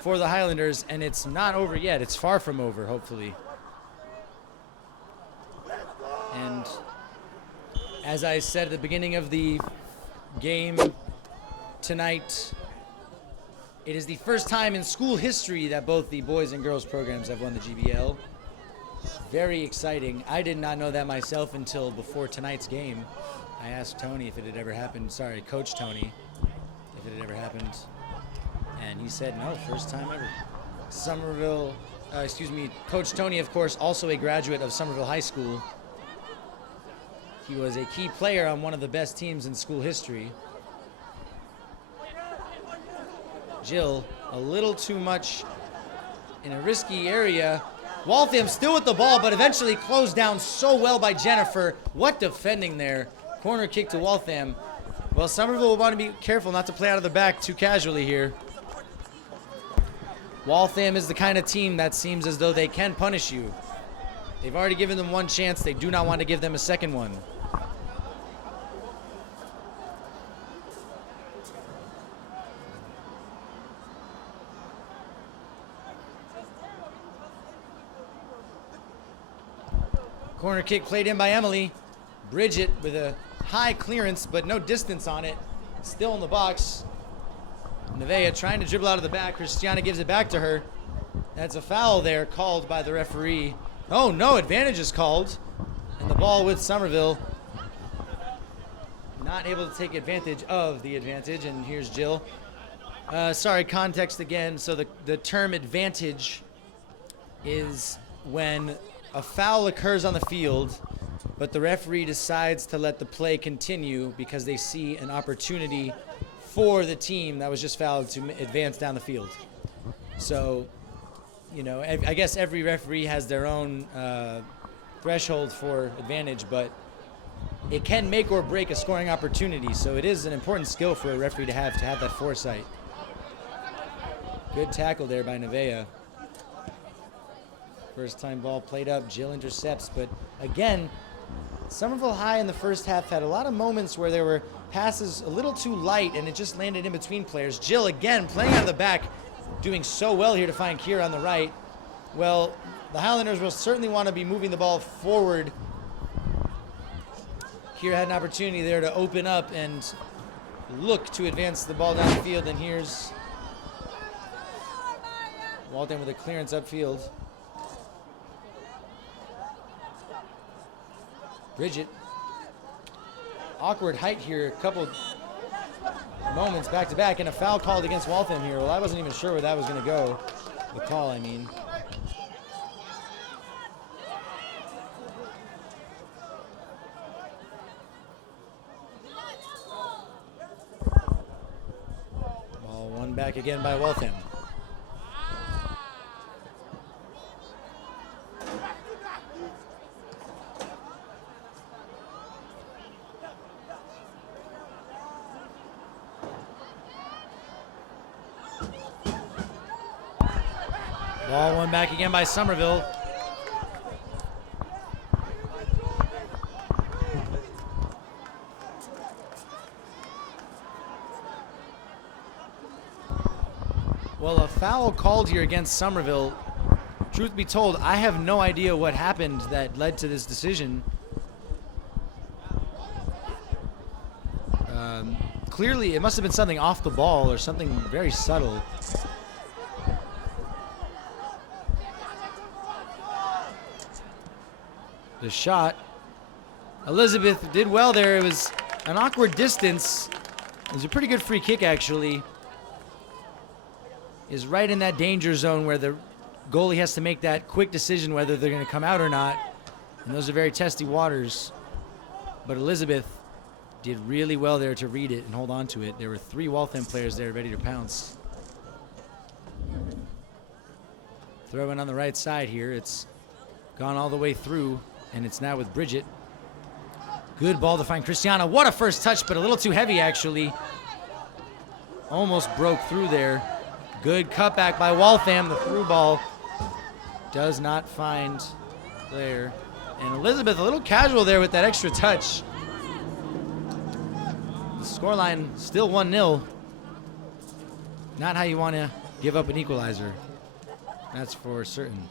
for the Highlanders, and it's not over yet. It's far from over, hopefully. And as I said at the beginning of the game tonight, it is the first time in school history that both the boys and girls programs have won the GBL. Very exciting. I did not know that myself until before tonight's game. I asked Tony if it had ever happened. Sorry, Coach Tony, if it had ever happened. And he said, no, first time ever. Coach Tony, of course, also a graduate of Somerville High School. He was a key player on one of the best teams in school history. Jill, a little too much in a risky area. Waltham still with the ball, but eventually closed down so well by Jennifer. What defending there. Corner kick to Waltham. Well, Somerville will want to be careful not to play out of the back too casually here. Waltham is the kind of team that seems as though they can punish you. They've already given them one chance. They do not want to give them a second one. Corner kick played in by Emily. Bridget with a high clearance, but no distance on it. Still in the box. Nevea trying to dribble out of the back. Christiana gives it back to her. That's a foul there called by the referee. Oh no, advantage is called. And the ball with Somerville. Not able to take advantage of the advantage, and here's Jill. Sorry, context again. So the term advantage is when a foul occurs on the field, but the referee decides to let the play continue because they see an opportunity for the team that was just fouled to advance down the field. So, you know, I guess every referee has their own threshold for advantage, but it can make or break a scoring opportunity. So it is an important skill for a referee to have that foresight. Good tackle there by Nevaeh. First time ball played up, Jill intercepts, but again, Somerville High in the first half had a lot of moments where there were passes a little too light and it just landed in between players. Jill again playing out of the back, doing so well here to find Kira on the right. Well, the Highlanders will certainly want to be moving the ball forward. Kira had an opportunity there to open up and look to advance the ball down the field, and here's Waltham with a clearance upfield. Bridget. Awkward height here, a couple moments back to back, and a foul called against Waltham here. Well, I wasn't even sure where that was going to go. The call, I mean. Ball won back again by Waltham. Ball won back again by Somerville. Well, a foul called here against Somerville. Truth be told, I have no idea what happened that led to this decision. Clearly, it must have been something off the ball or something very subtle. The shot. Elizabeth did well there. It was an awkward distance. It was a pretty good free kick, actually. Is right in that danger zone where the goalie has to make that quick decision whether they're going to come out or not. And those are very testy waters. But Elizabeth did really well there to read it and hold on to it. There were 3 Waltham players there ready to pounce. Throw in on the right side here. It's gone all the way through, and it's now with Bridget. Good ball to find Christiana. What a first touch, but a little too heavy, actually. Almost broke through there. Good cutback by Waltham. The through ball does not find Blair. And Elizabeth a little casual there with that extra touch. The scoreline still 1-0. Not how you want to give up an equalizer. That's for certain.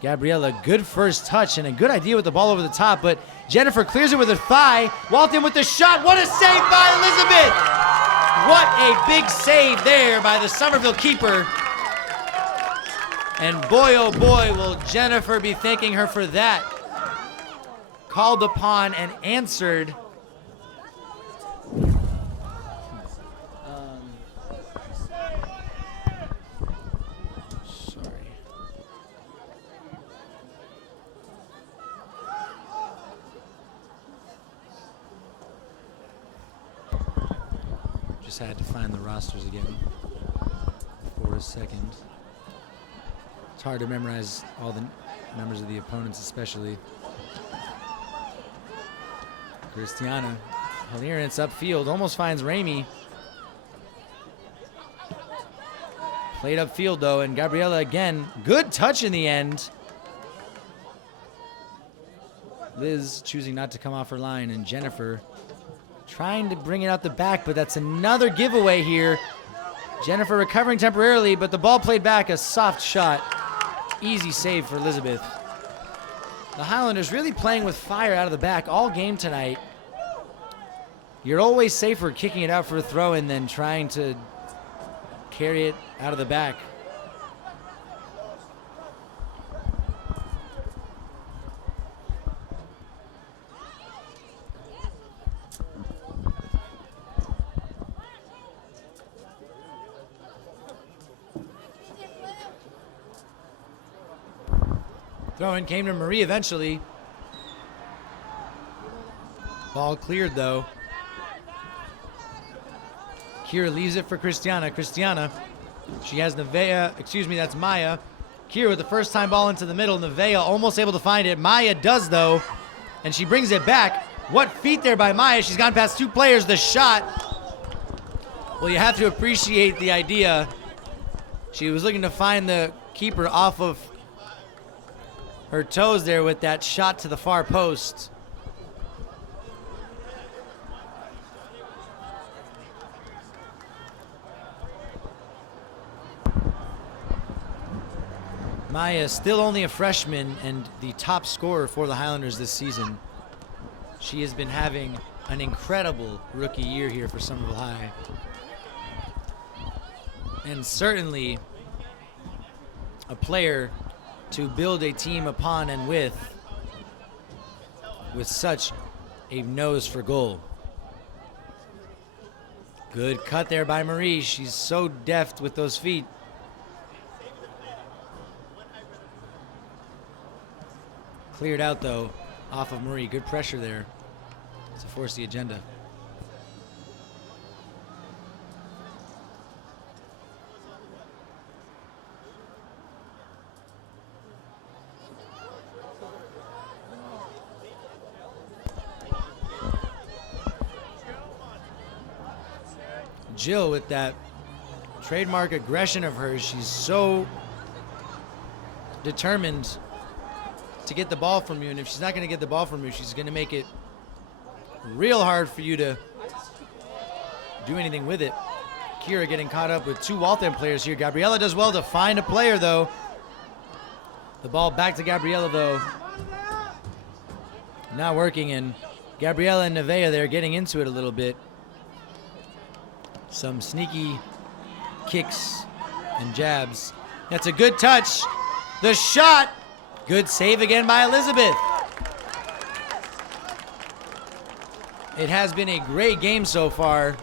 Gabriella, good first touch and a good idea with the ball over the top, but Jennifer clears it with her thigh. Waltham with the shot. What a save by Elizabeth! What a big save there by the Somerville keeper. And boy, oh boy, will Jennifer be thanking her for that. Called upon and answered. Just had to find the rosters again for a second. It's hard to memorize all the members of the opponents, especially. Christiana, clearance upfield, almost finds Ramey. Played upfield though, and Gabriella again, good touch in the end. Liz choosing not to come off her line, and Jennifer trying to bring it out the back, but that's another giveaway here. Jennifer recovering temporarily, but the ball played back, a soft shot. Easy save for Elizabeth. The Highlanders really playing with fire out of the back all game tonight. You're always safer kicking it out for a throw-in than trying to carry it out of the back. Throw-in came to Marie eventually. Ball cleared though. Kira leaves it for Christiana. Christiana, she has Nevaeh, excuse me, that's Maya. Kira with the first time ball into the middle. Nevaeh almost able to find it. Maya does though, and she brings it back. What feet there by Maya. She's gone past 2 players. The shot. Well, you have to appreciate the idea. She was looking to find the keeper off of her toes there with that shot to the far post. Maya still only a freshman and the top scorer for the Highlanders this season. She has been having an incredible rookie year here for Somerville High. And certainly a player to build a team upon and with such a nose for goal. Good cut there by Marie. She's so deft with those feet. Cleared out though off of Marie. Good pressure there to force the agenda. Jill with that trademark aggression of hers. She's so determined to get the ball from you, and if she's not going to get the ball from you, she's going to make it real hard for you to do anything with it. Kira getting caught up with 2 Waltham players here. Gabriella does well to find a player though. The ball back to Gabriella though. Not working, and Gabriella and Nevaeh there getting into it a little bit. Some sneaky kicks and jabs. That's a good touch. The shot. Good save again by Elizabeth. It has been a great game so far.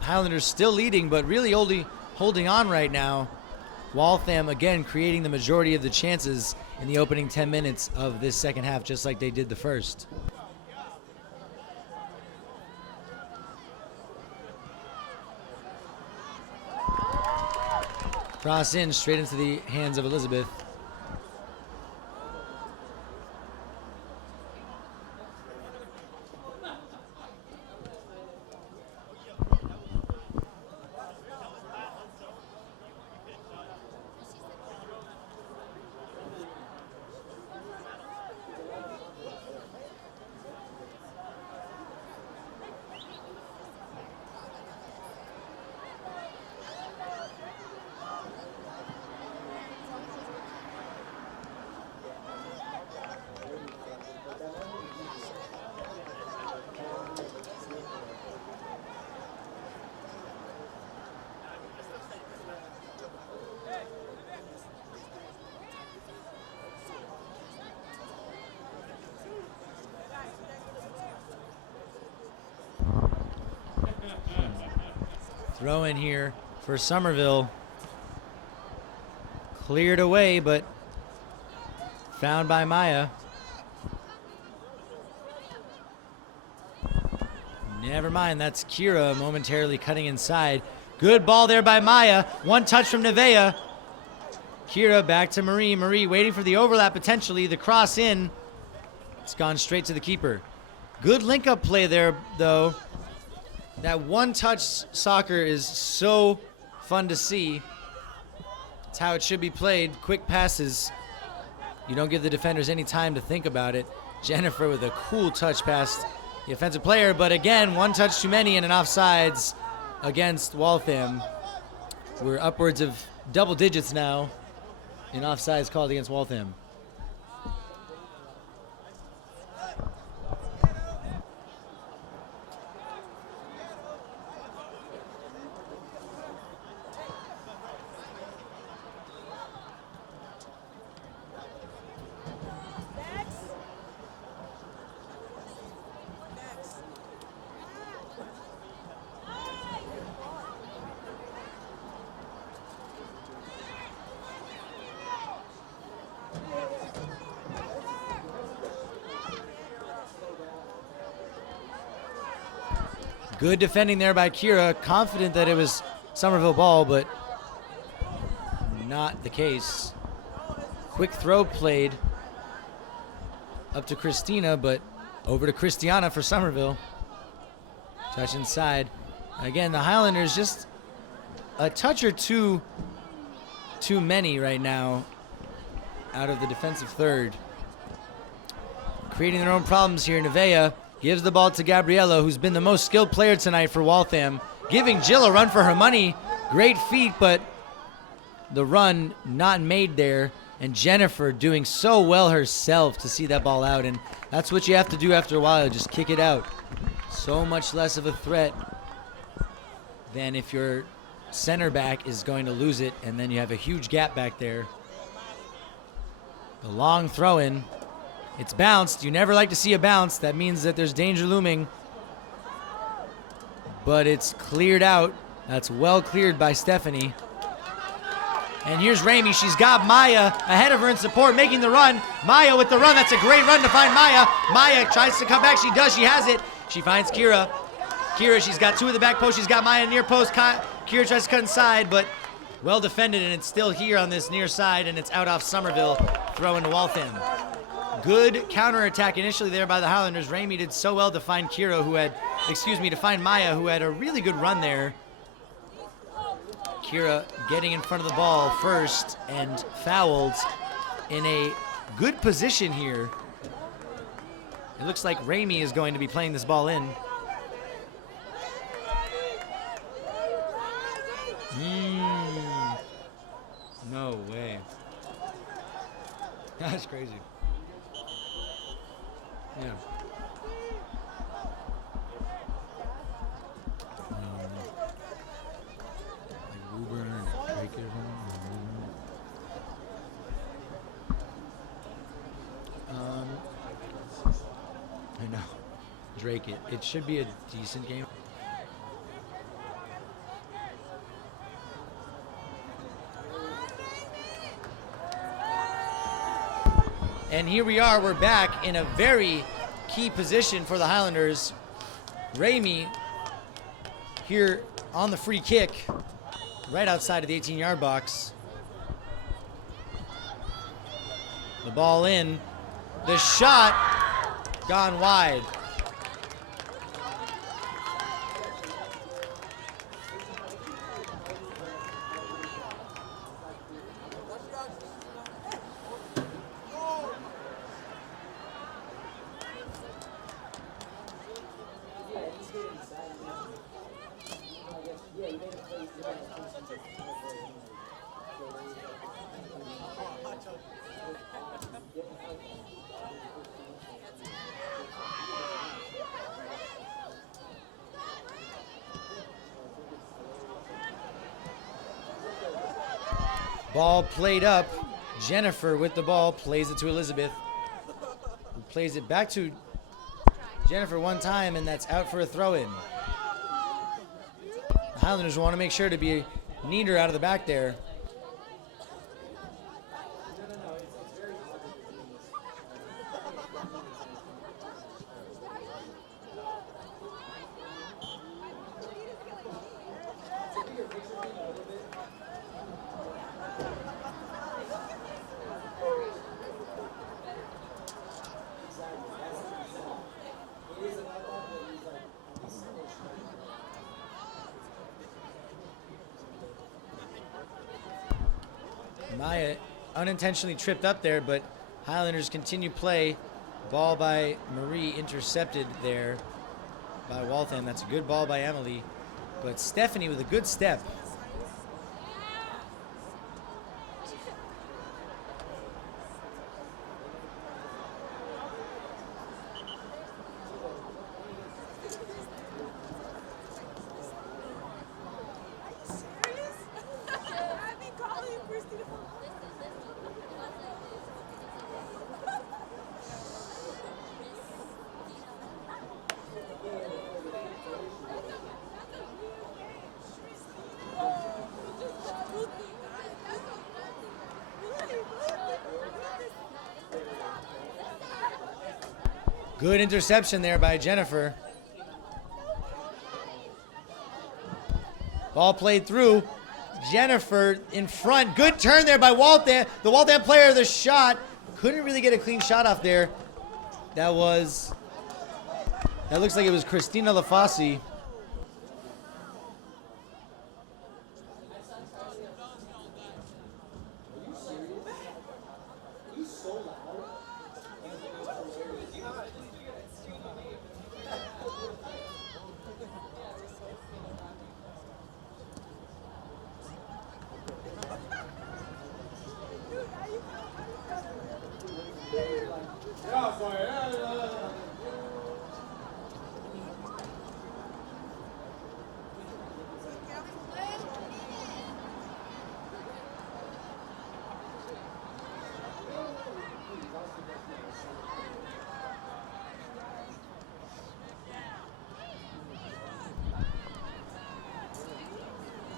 Highlanders still leading, but really only holding on right now. Waltham again creating the majority of the chances in the opening 10 minutes of this second half, just like they did the first. Cross in straight into the hands of Elizabeth. Throw in here for Somerville. Cleared away, but found by Maya. Never mind, that's Kira momentarily cutting inside. Good ball there by Maya. One touch from Nevaeh. Kira back to Marie. Marie waiting for the overlap potentially. The cross in. It's gone straight to the keeper. Good link-up play there, though. That one-touch soccer is so fun to see. It's how it should be played. Quick passes. You don't give the defenders any time to think about it. Jennifer with a cool touch past the offensive player, but again, one touch too many and an offsides against Waltham. We're upwards of double digits now in offsides called against Waltham. Good defending there by Kira. Confident that it was Somerville ball, but not the case. Quick throw played up to Christina, but over to Christiana for Somerville. Touch inside. Again, the Highlanders just a touch or two too many right now out of the defensive third. Creating their own problems here. Nevaeh gives the ball to Gabriella, who's been the most skilled player tonight for Waltham. Giving Jill a run for her money. Great feat, but the run not made there. And Jennifer doing so well herself to see that ball out. And that's what you have to do after a while, just kick it out. So much less of a threat than if your center back is going to lose it, and then you have a huge gap back there. The long throw in. It's bounced. You never like to see a bounce. That means that there's danger looming. But it's cleared out. That's well cleared by Stephanie. And here's Ramey. She's got Maya ahead of her in support, making the run. Maya with the run. That's a great run to find Maya. Maya tries to come back. She does. She has it. She finds Kira. Kira, she's got two at the back post. She's got Maya near post. Kira tries to cut inside, but well defended, and it's still here on this near side, and it's out off Somerville. Throw into Waltham. Good counterattack initially there by the Highlanders. Ramey did so well to find to find Maya, who had a really good run there. Kira getting in front of the ball first and fouled in a good position here. It looks like Ramey is going to be playing this ball in. No way. That's crazy. Yeah. Like Uber and Drake or something. I know. Drake, it should be a decent game. And here we are, we're back in a very key position for the Highlanders. Ramey here on the free kick, right outside of the 18-yard box. The ball in, the shot gone wide. Ball played up. Jennifer with the ball plays it to Elizabeth, who plays it back to Jennifer one time, and that's out for a throw-in. The Highlanders want to make sure to be neater out of the back there. Maya unintentionally tripped up there, but Highlanders continue play. Ball by Marie intercepted there by Waltham. That's a good ball by Emily. But Stephanie with a good step. Good interception there by Jennifer. Ball played through. Jennifer in front. Good turn there by Waltham. The Waltham player, the shot. Couldn't really get a clean shot off there. That looks like it was Christina Lafasi.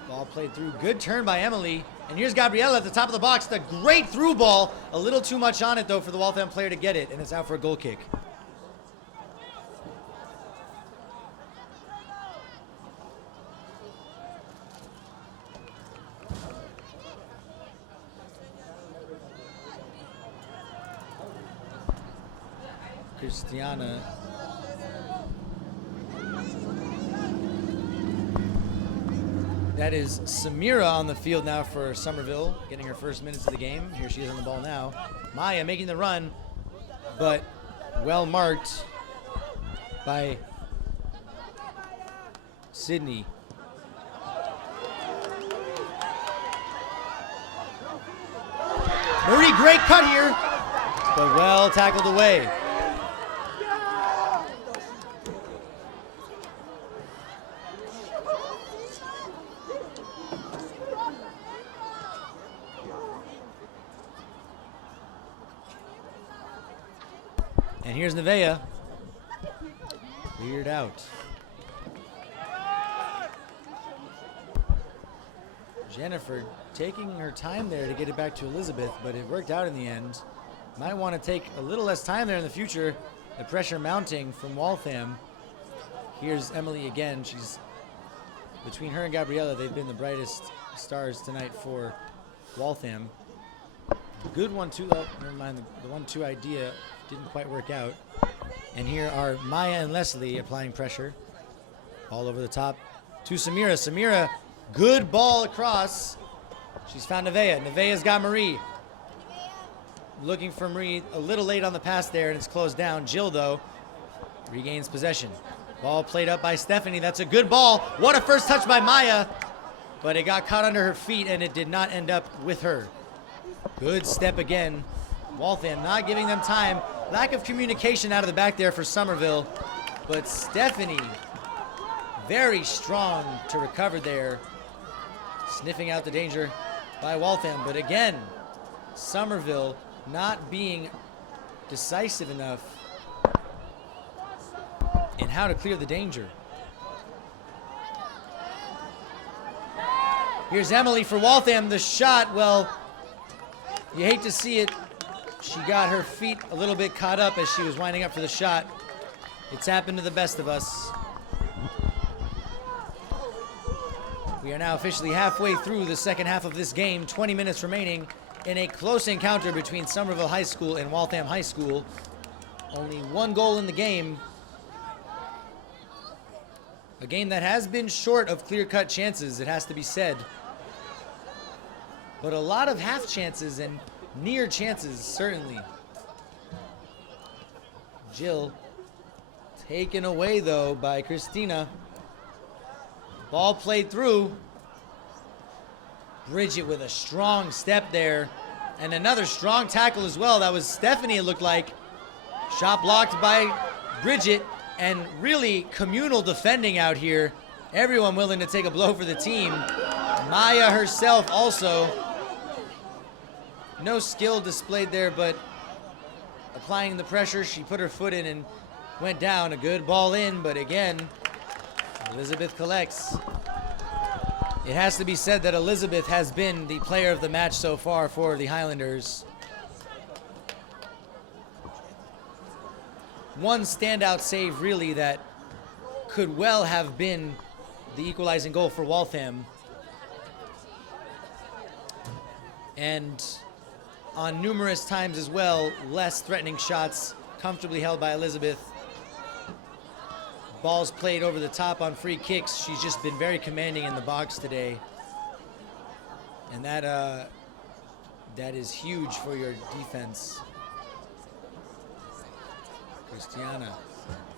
Ball played through. Good turn by Emily. And here's Gabriella at the top of the box. The great through ball. A little too much on it, though, for the Waltham player to get it. And it's out for a goal kick. Christiana. That is Samira on the field now for Somerville, getting her first minutes of the game. Here she is on the ball now. Maya making the run, but well marked by Sydney. Marie, great cut here, but well tackled away. And here's Nevaeh. Cleared out. Jennifer taking her time there to get it back to Elizabeth, but it worked out in the end. Might want to take a little less time there in the future. The pressure mounting from Waltham. Here's Emily again. She's between her and Gabriella, they've been the brightest stars tonight for Waltham. Good 1-2. Oh, never mind. The 1-2 idea didn't quite work out. And here are Maya and Leslie applying pressure. All over the top to Samira. Samira, good ball across. She's found Nevaeh. Nevaeh's got Marie. Looking for Marie. A little late on the pass there, and it's closed down. Jill, though, regains possession. Ball played up by Stephanie. That's a good ball. What a first touch by Maya. But it got caught under her feet, and it did not end up with her. Good step again. Waltham not giving them time. Lack of communication out of the back there for Somerville. But Stephanie, very strong to recover there. Sniffing out the danger by Waltham. But again, Somerville not being decisive enough in how to clear the danger. Here's Emily for Waltham. The shot, well, you hate to see it. She got her feet a little bit caught up as she was winding up for the shot. It's happened to the best of us. We are now officially halfway through the second half of this game. 20 minutes remaining in a close encounter between Somerville High School and Waltham High School. Only one goal in the game. A game that has been short of clear-cut chances, it has to be said. But a lot of half chances and near chances, certainly. Jill taken away, though, by Christina. Ball played through. Bridget with a strong step there. And another strong tackle as well. That was Stephanie, it looked like. Shot blocked by Bridget. And really communal defending out here. Everyone willing to take a blow for the team. Maya herself also. No skill displayed there, but applying the pressure, she put her foot in and went down. A good ball in, but again, Elizabeth collects. It has to be said that Elizabeth has been the player of the match so far for the Highlanders. One standout save, really, that could well have been the equalizing goal for Waltham. And on numerous times as well, less threatening shots comfortably held by Elizabeth. Balls played over the top on free kicks. She's just been very commanding in the box today. And that is huge for your defense. Christiana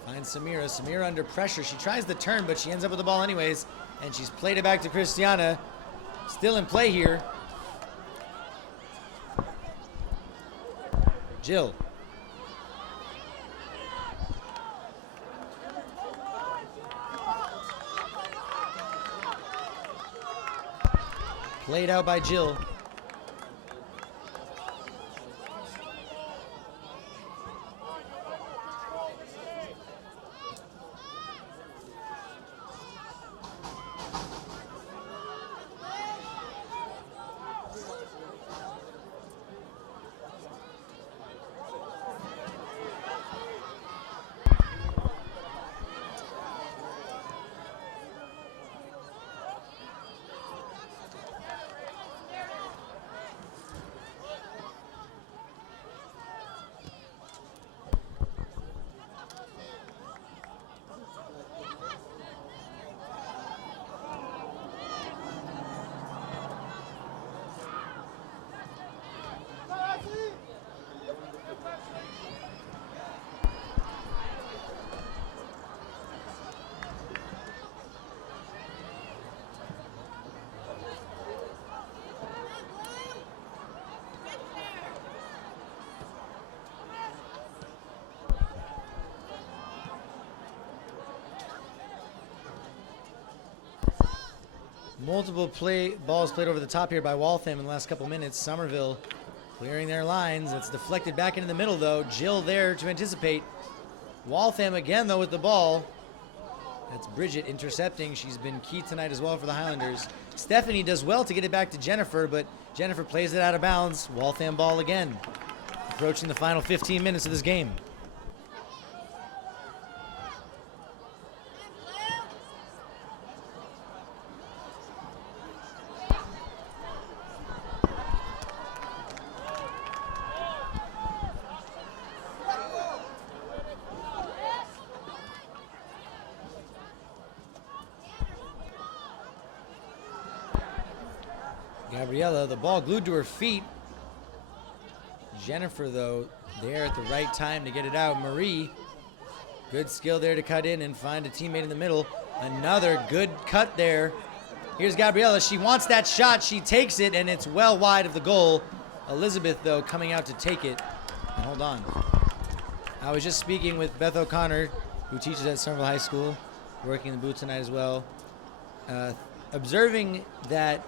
finds Samira. Samira under pressure. She tries the turn, but she ends up with the ball anyways. And she's played it back to Christiana. Still in play here. Jill. Played out by Jill. Multiple balls played over the top here by Waltham in the last couple minutes. Somerville clearing their lines. It's deflected back into the middle, though. Jill there to anticipate. Waltham again, though, with the ball. That's Bridget intercepting. She's been key tonight as well for the Highlanders. Stephanie does well to get it back to Jennifer, but Jennifer plays it out of bounds. Waltham ball again. Approaching the final 15 minutes of this game. Gabriella, the ball glued to her feet. Jennifer, though, there at the right time to get it out. Marie, good skill there to cut in and find a teammate in the middle. Another good cut there. Here's Gabriella. She wants that shot. She takes it, and it's well wide of the goal. Elizabeth, though, coming out to take it. And hold on. I was just speaking with Beth O'Connor, who teaches at Somerville High School, working in the booth tonight as well, observing that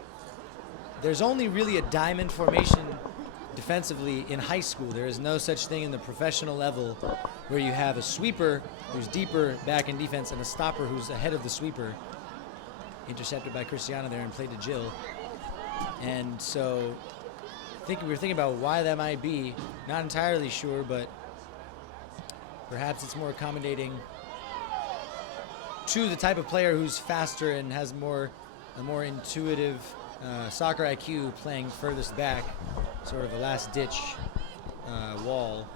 there's only really a diamond formation defensively in high school. There is no such thing in the professional level where you have a sweeper who's deeper back in defense and a stopper who's ahead of the sweeper. Intercepted by Christiana there and played to Jill. And so we were thinking about why that might be. Not entirely sure, but perhaps it's more accommodating to the type of player who's faster and has a more intuitive soccer IQ, playing furthest back, sort of a last-ditch wall.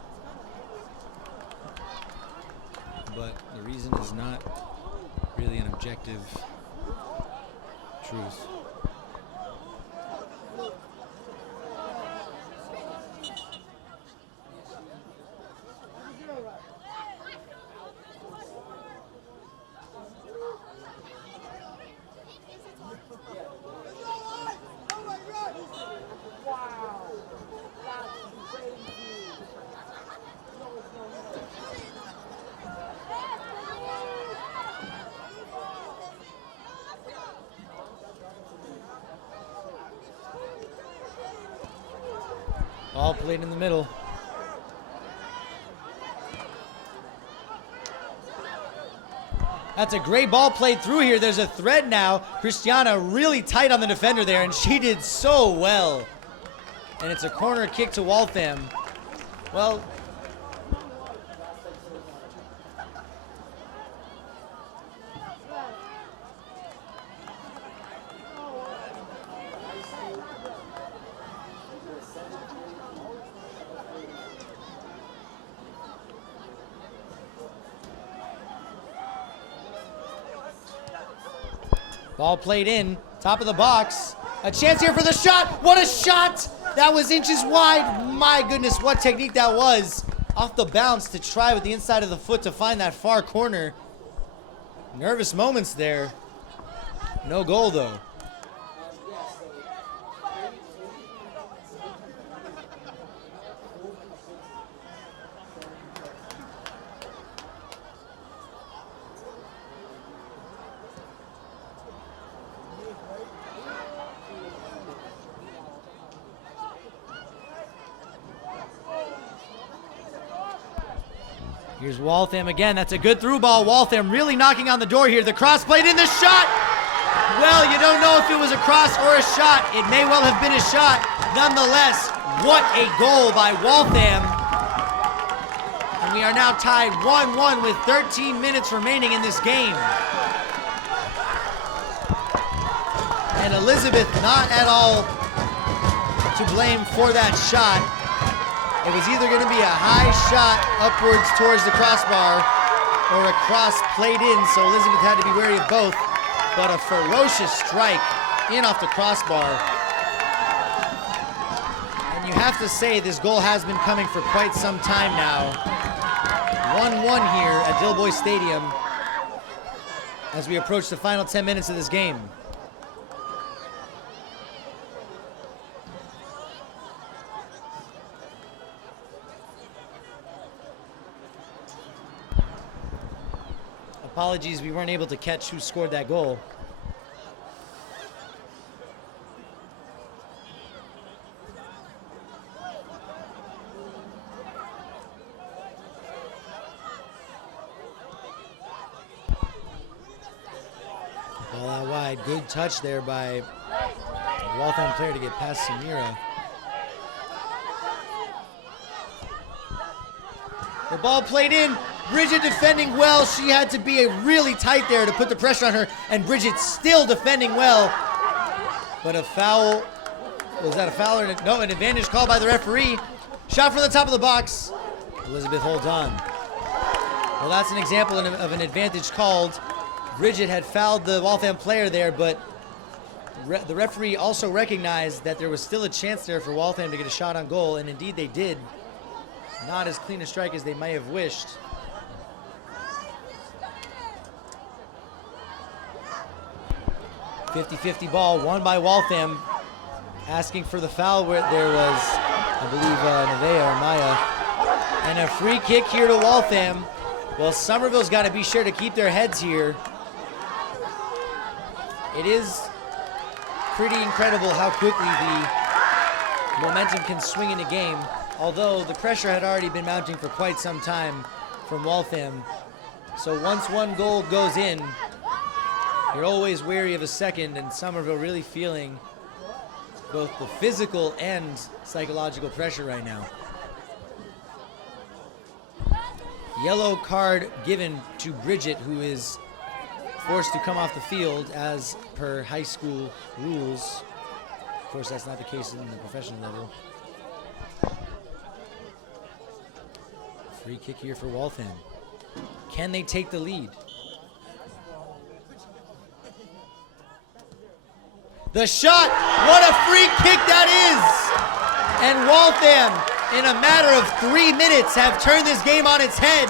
But the reason is not really an objective truth. Ball played in the middle. That's a great ball played through here. There's a threat now. Christiana really tight on the defender there, and she did so well. And it's a corner kick to Waltham. Well, Ball played in, top of the box. A chance here for the shot. What a shot! That was inches wide. My goodness, what technique that was. Off the bounce to try with the inside of the foot to find that far corner. Nervous moments there. No goal though. Here's Waltham again. That's a good through ball. Waltham really knocking on the door here. The cross played in, the shot. Well, you don't know if it was a cross or a shot. It may well have been a shot. Nonetheless, what a goal by Waltham. And we are now tied 1-1 with 13 minutes remaining in this game. And Elizabeth not at all to blame for that shot. It was either going to be a high shot upwards towards the crossbar or a cross played in, so Elizabeth had to be wary of both. But a ferocious strike in off the crossbar. And you have to say this goal has been coming for quite some time now. 1-1 here at Dilboy Stadium as we approach the final 10 minutes of this game. Apologies, we weren't able to catch who scored that goal. Ball out wide. Good touch there by the Waltham player to get past Samira. The ball played in. Bridget defending well. She had to be really tight there to put the pressure on her, and Bridget still defending well. But a foul. Was that a foul or no? An advantage called by the referee. Shot from the top of the box. Elizabeth holds on. Well, that's an example of an advantage called. Bridget had fouled the Waltham player there, but the referee also recognized that there was still a chance there for Waltham to get a shot on goal, and indeed they did. Not as clean a strike as they may have wished. 50-50 ball, won by Waltham. Asking for the foul where there was, I believe, Nevaeh or Maya. And a free kick here to Waltham. Well, Somerville's got to be sure to keep their heads here. It is pretty incredible how quickly the momentum can swing in a game. Although the pressure had already been mounting for quite some time from Waltham. So once one goal goes in, you're always wary of a second, and Somerville really feeling both the physical and psychological pressure right now. Yellow card given to Bridget, who is forced to come off the field as per high school rules. Of course, that's not the case in the professional level. Free kick here for Waltham. Can they take the lead? The shot, what a free kick that is! And Waltham, in a matter of 3 minutes, have turned this game on its head.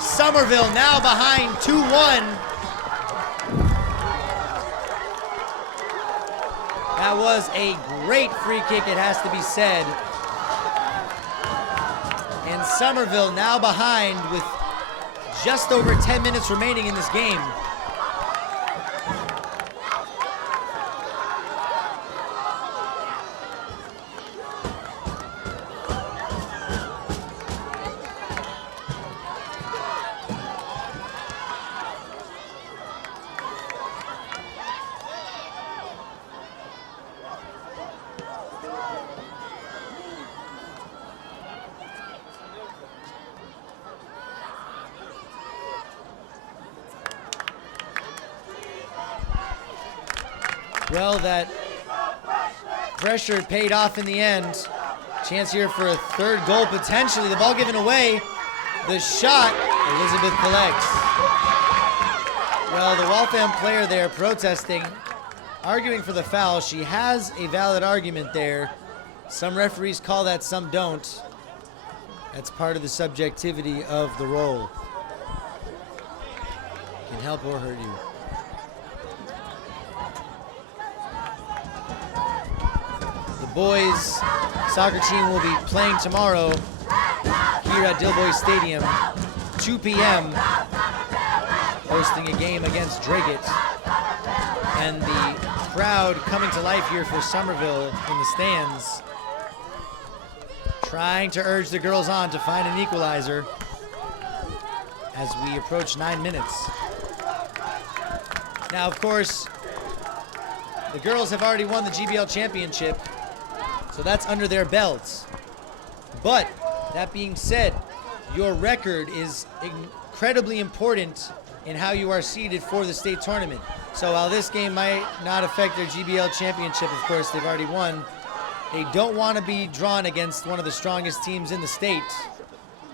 Somerville now behind 2-1. That was a great free kick, it has to be said. And Somerville now behind with just over 10 minutes remaining in this game. Well, that pressure paid off in the end. Chance here for a third goal potentially. The ball given away. The shot, Elizabeth collects. Well, the Waltham player there protesting, arguing for the foul. She has a valid argument there. Some referees call that, some don't. That's part of the subjectivity of the role. Can help or hurt you. The boys' soccer team will be playing tomorrow here at Dilboy Stadium, 2 p.m., hosting a game against Dragut. And the crowd coming to life here for Somerville in the stands, trying to urge the girls on to find an equalizer as we approach 9 minutes. Now, of course, the girls have already won the GBL championship, so that's under their belts. But that being said, your record is incredibly important in how you are seeded for the state tournament. So while this game might not affect their GBL championship, of course, they've already won, they don't want to be drawn against one of the strongest teams in the state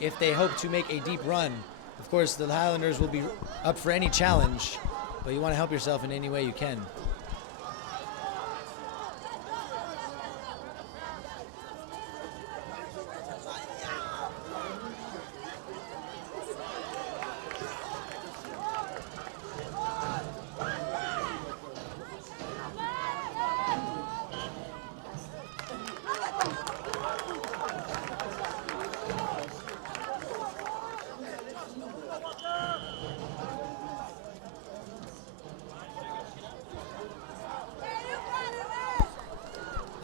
if they hope to make a deep run. Of course, the Highlanders will be up for any challenge, but you want to help yourself in any way you can.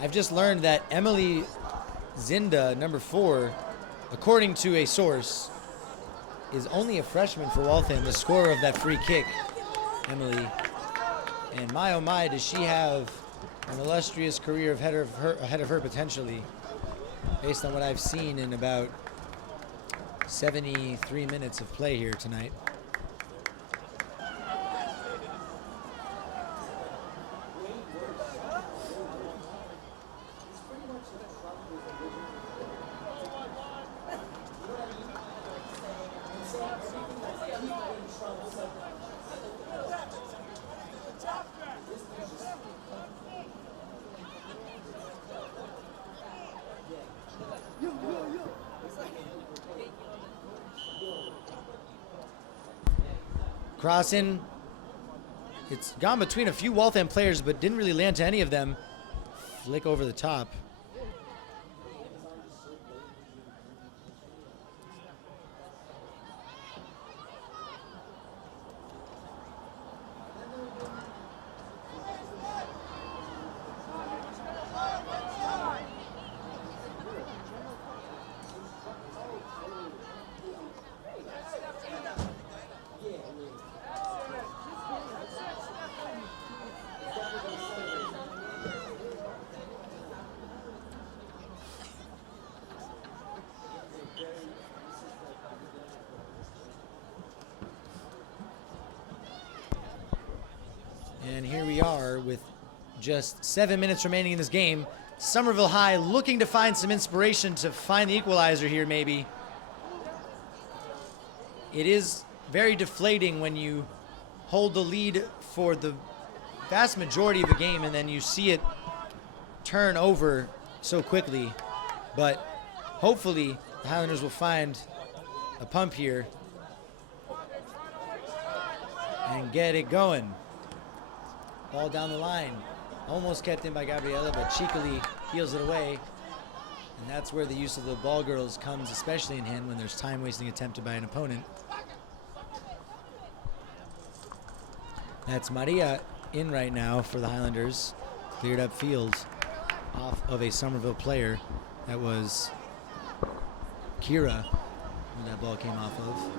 I've just learned that Emily Zinda, number 4, according to a source, is only a freshman for Waltham, the scorer of that free kick, Emily. And my oh my, does she have an illustrious career ahead of her potentially, based on what I've seen in about 73 minutes of play here tonight. Crossing. It's gone between a few Waltham players, but didn't really land to any of them. Flick over the top. And here we are with just 7 minutes remaining in this game. Somerville High looking to find some inspiration to find the equalizer here, maybe. It is very deflating when you hold the lead for the vast majority of the game and then you see it turn over so quickly. But hopefully the Highlanders will find a pump here and get it going. Ball down the line. Almost kept in by Gabriela, but cheekily peels it away. And that's where the use of the ball girls comes especially in hand when there's time wasting attempted by an opponent. That's Maria in right now for the Highlanders. Cleared up field off of a Somerville player. That was Kira, who that ball came off of.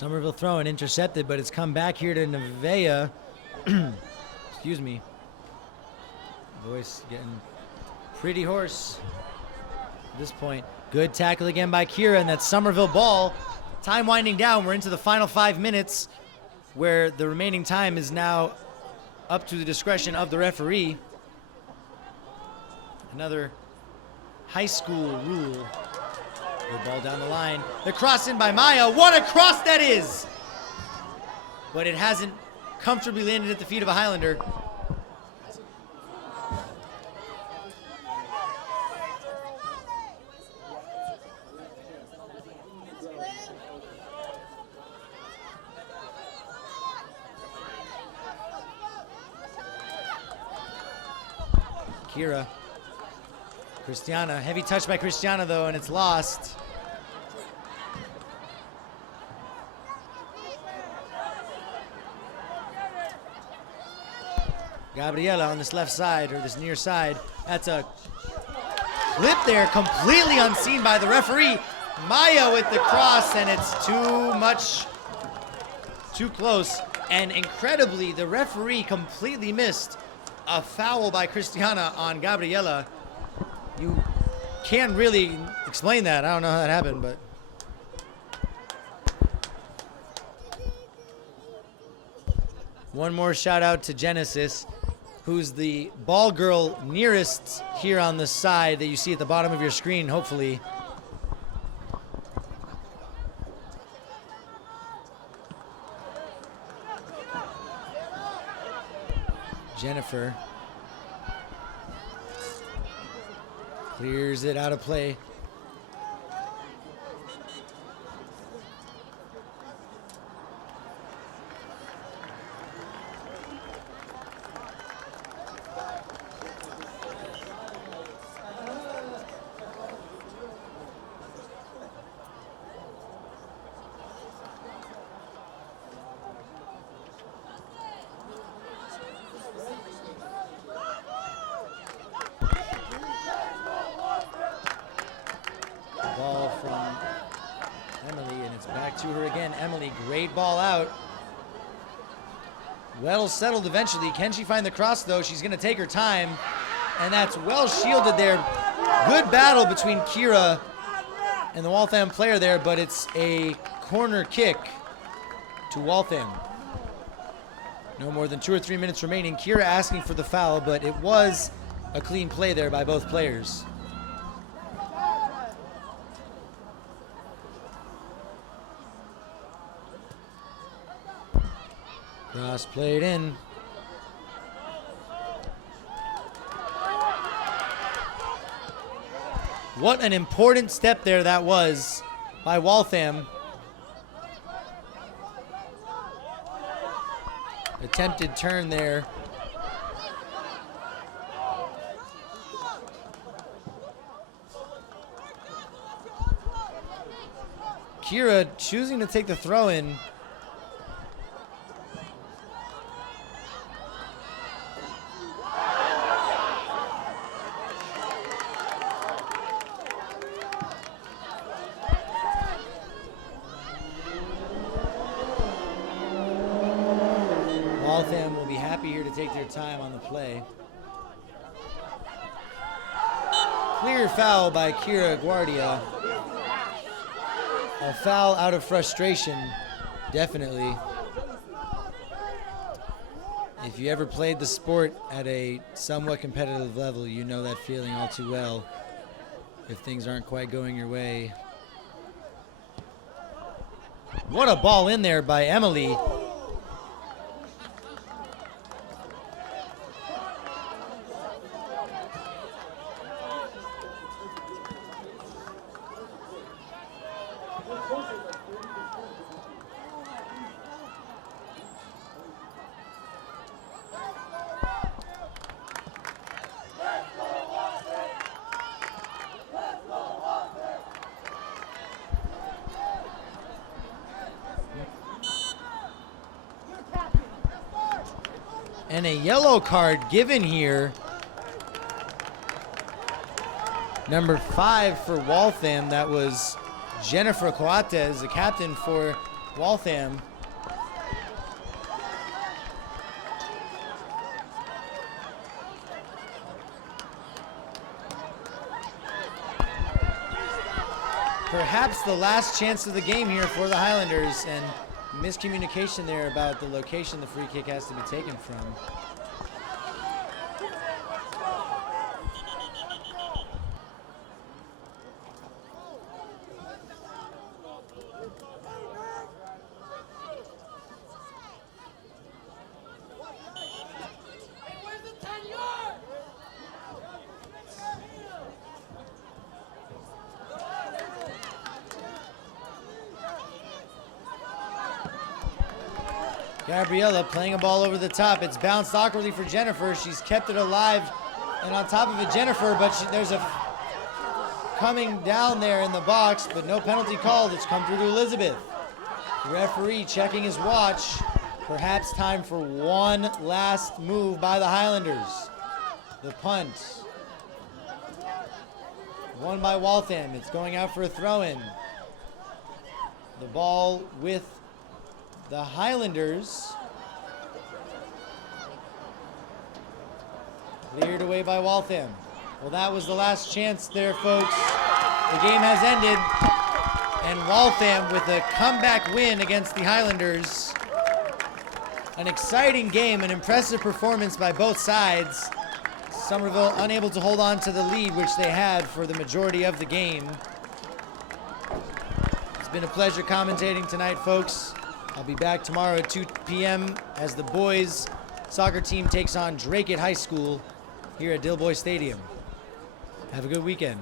Somerville throwing intercepted, but it's come back here to Nevaeh. Excuse me. Voice getting pretty hoarse at this point. Good tackle again by Kira, and that Somerville ball. Time winding down. We're into the final 5 minutes, where the remaining time is now up to the discretion of the referee. Another high school rule. Good ball down the line. The cross in by Maya. What a cross that is! But it hasn't comfortably landed at the feet of a Highlander. Kira. Christiana. Heavy touch by Christiana, though, and it's lost. Gabriela on this left side, or this near side. That's a clip there, completely unseen by the referee. Maya with the cross, and it's too much, too close. And incredibly, the referee completely missed a foul by Christiana on Gabriela. You can't really explain that. I don't know how that happened, but. One more shout out to Genesis, who's the ball girl nearest here on the side that you see at the bottom of your screen, hopefully. Jennifer clears it out of play. Ball from Emily, and it's back to her again. Emily, great ball out. Well settled eventually. Can she find the cross, though? She's going to take her time, and that's well shielded there. Good battle between Kira and the Waltham player there, but it's a corner kick to Waltham. No more than 2 or 3 minutes remaining. Kira asking for the foul, but it was a clean play there by both players. Cross played in. What an important step there that was by Waltham. Attempted turn there. Kira choosing to take the throw in. Waltham will be happy here to take their time on the play. Clear foul by Kira Guardia. A foul out of frustration, definitely. If you ever played the sport at a somewhat competitive level, you know that feeling all too well if things aren't quite going your way. What a ball in there by Emily. And a yellow card given here. Number 5 for Waltham. That was Jennifer Coates, the captain for Waltham. Perhaps the last chance of the game here for the Highlanders, and miscommunication there about the location the free kick has to be taken from. Gabriella playing a ball over the top. It's bounced awkwardly for Jennifer. She's kept it alive and on top of it, Jennifer, but there's a coming down there in the box, but no penalty called. It's come through to Elizabeth. The referee checking his watch. Perhaps time for one last move by the Highlanders. The punt. Won by Waltham. It's going out for a throw-in. The ball with the Highlanders. Cleared away by Waltham. Well, that was the last chance there, folks. The game has ended. And Waltham with a comeback win against the Highlanders. An exciting game, an impressive performance by both sides. Somerville unable to hold on to the lead, which they had for the majority of the game. It's been a pleasure commentating tonight, folks. I'll be back tomorrow at 2 p.m. as the boys soccer team takes on Drake High School here at Dilboy Stadium. Have a good weekend.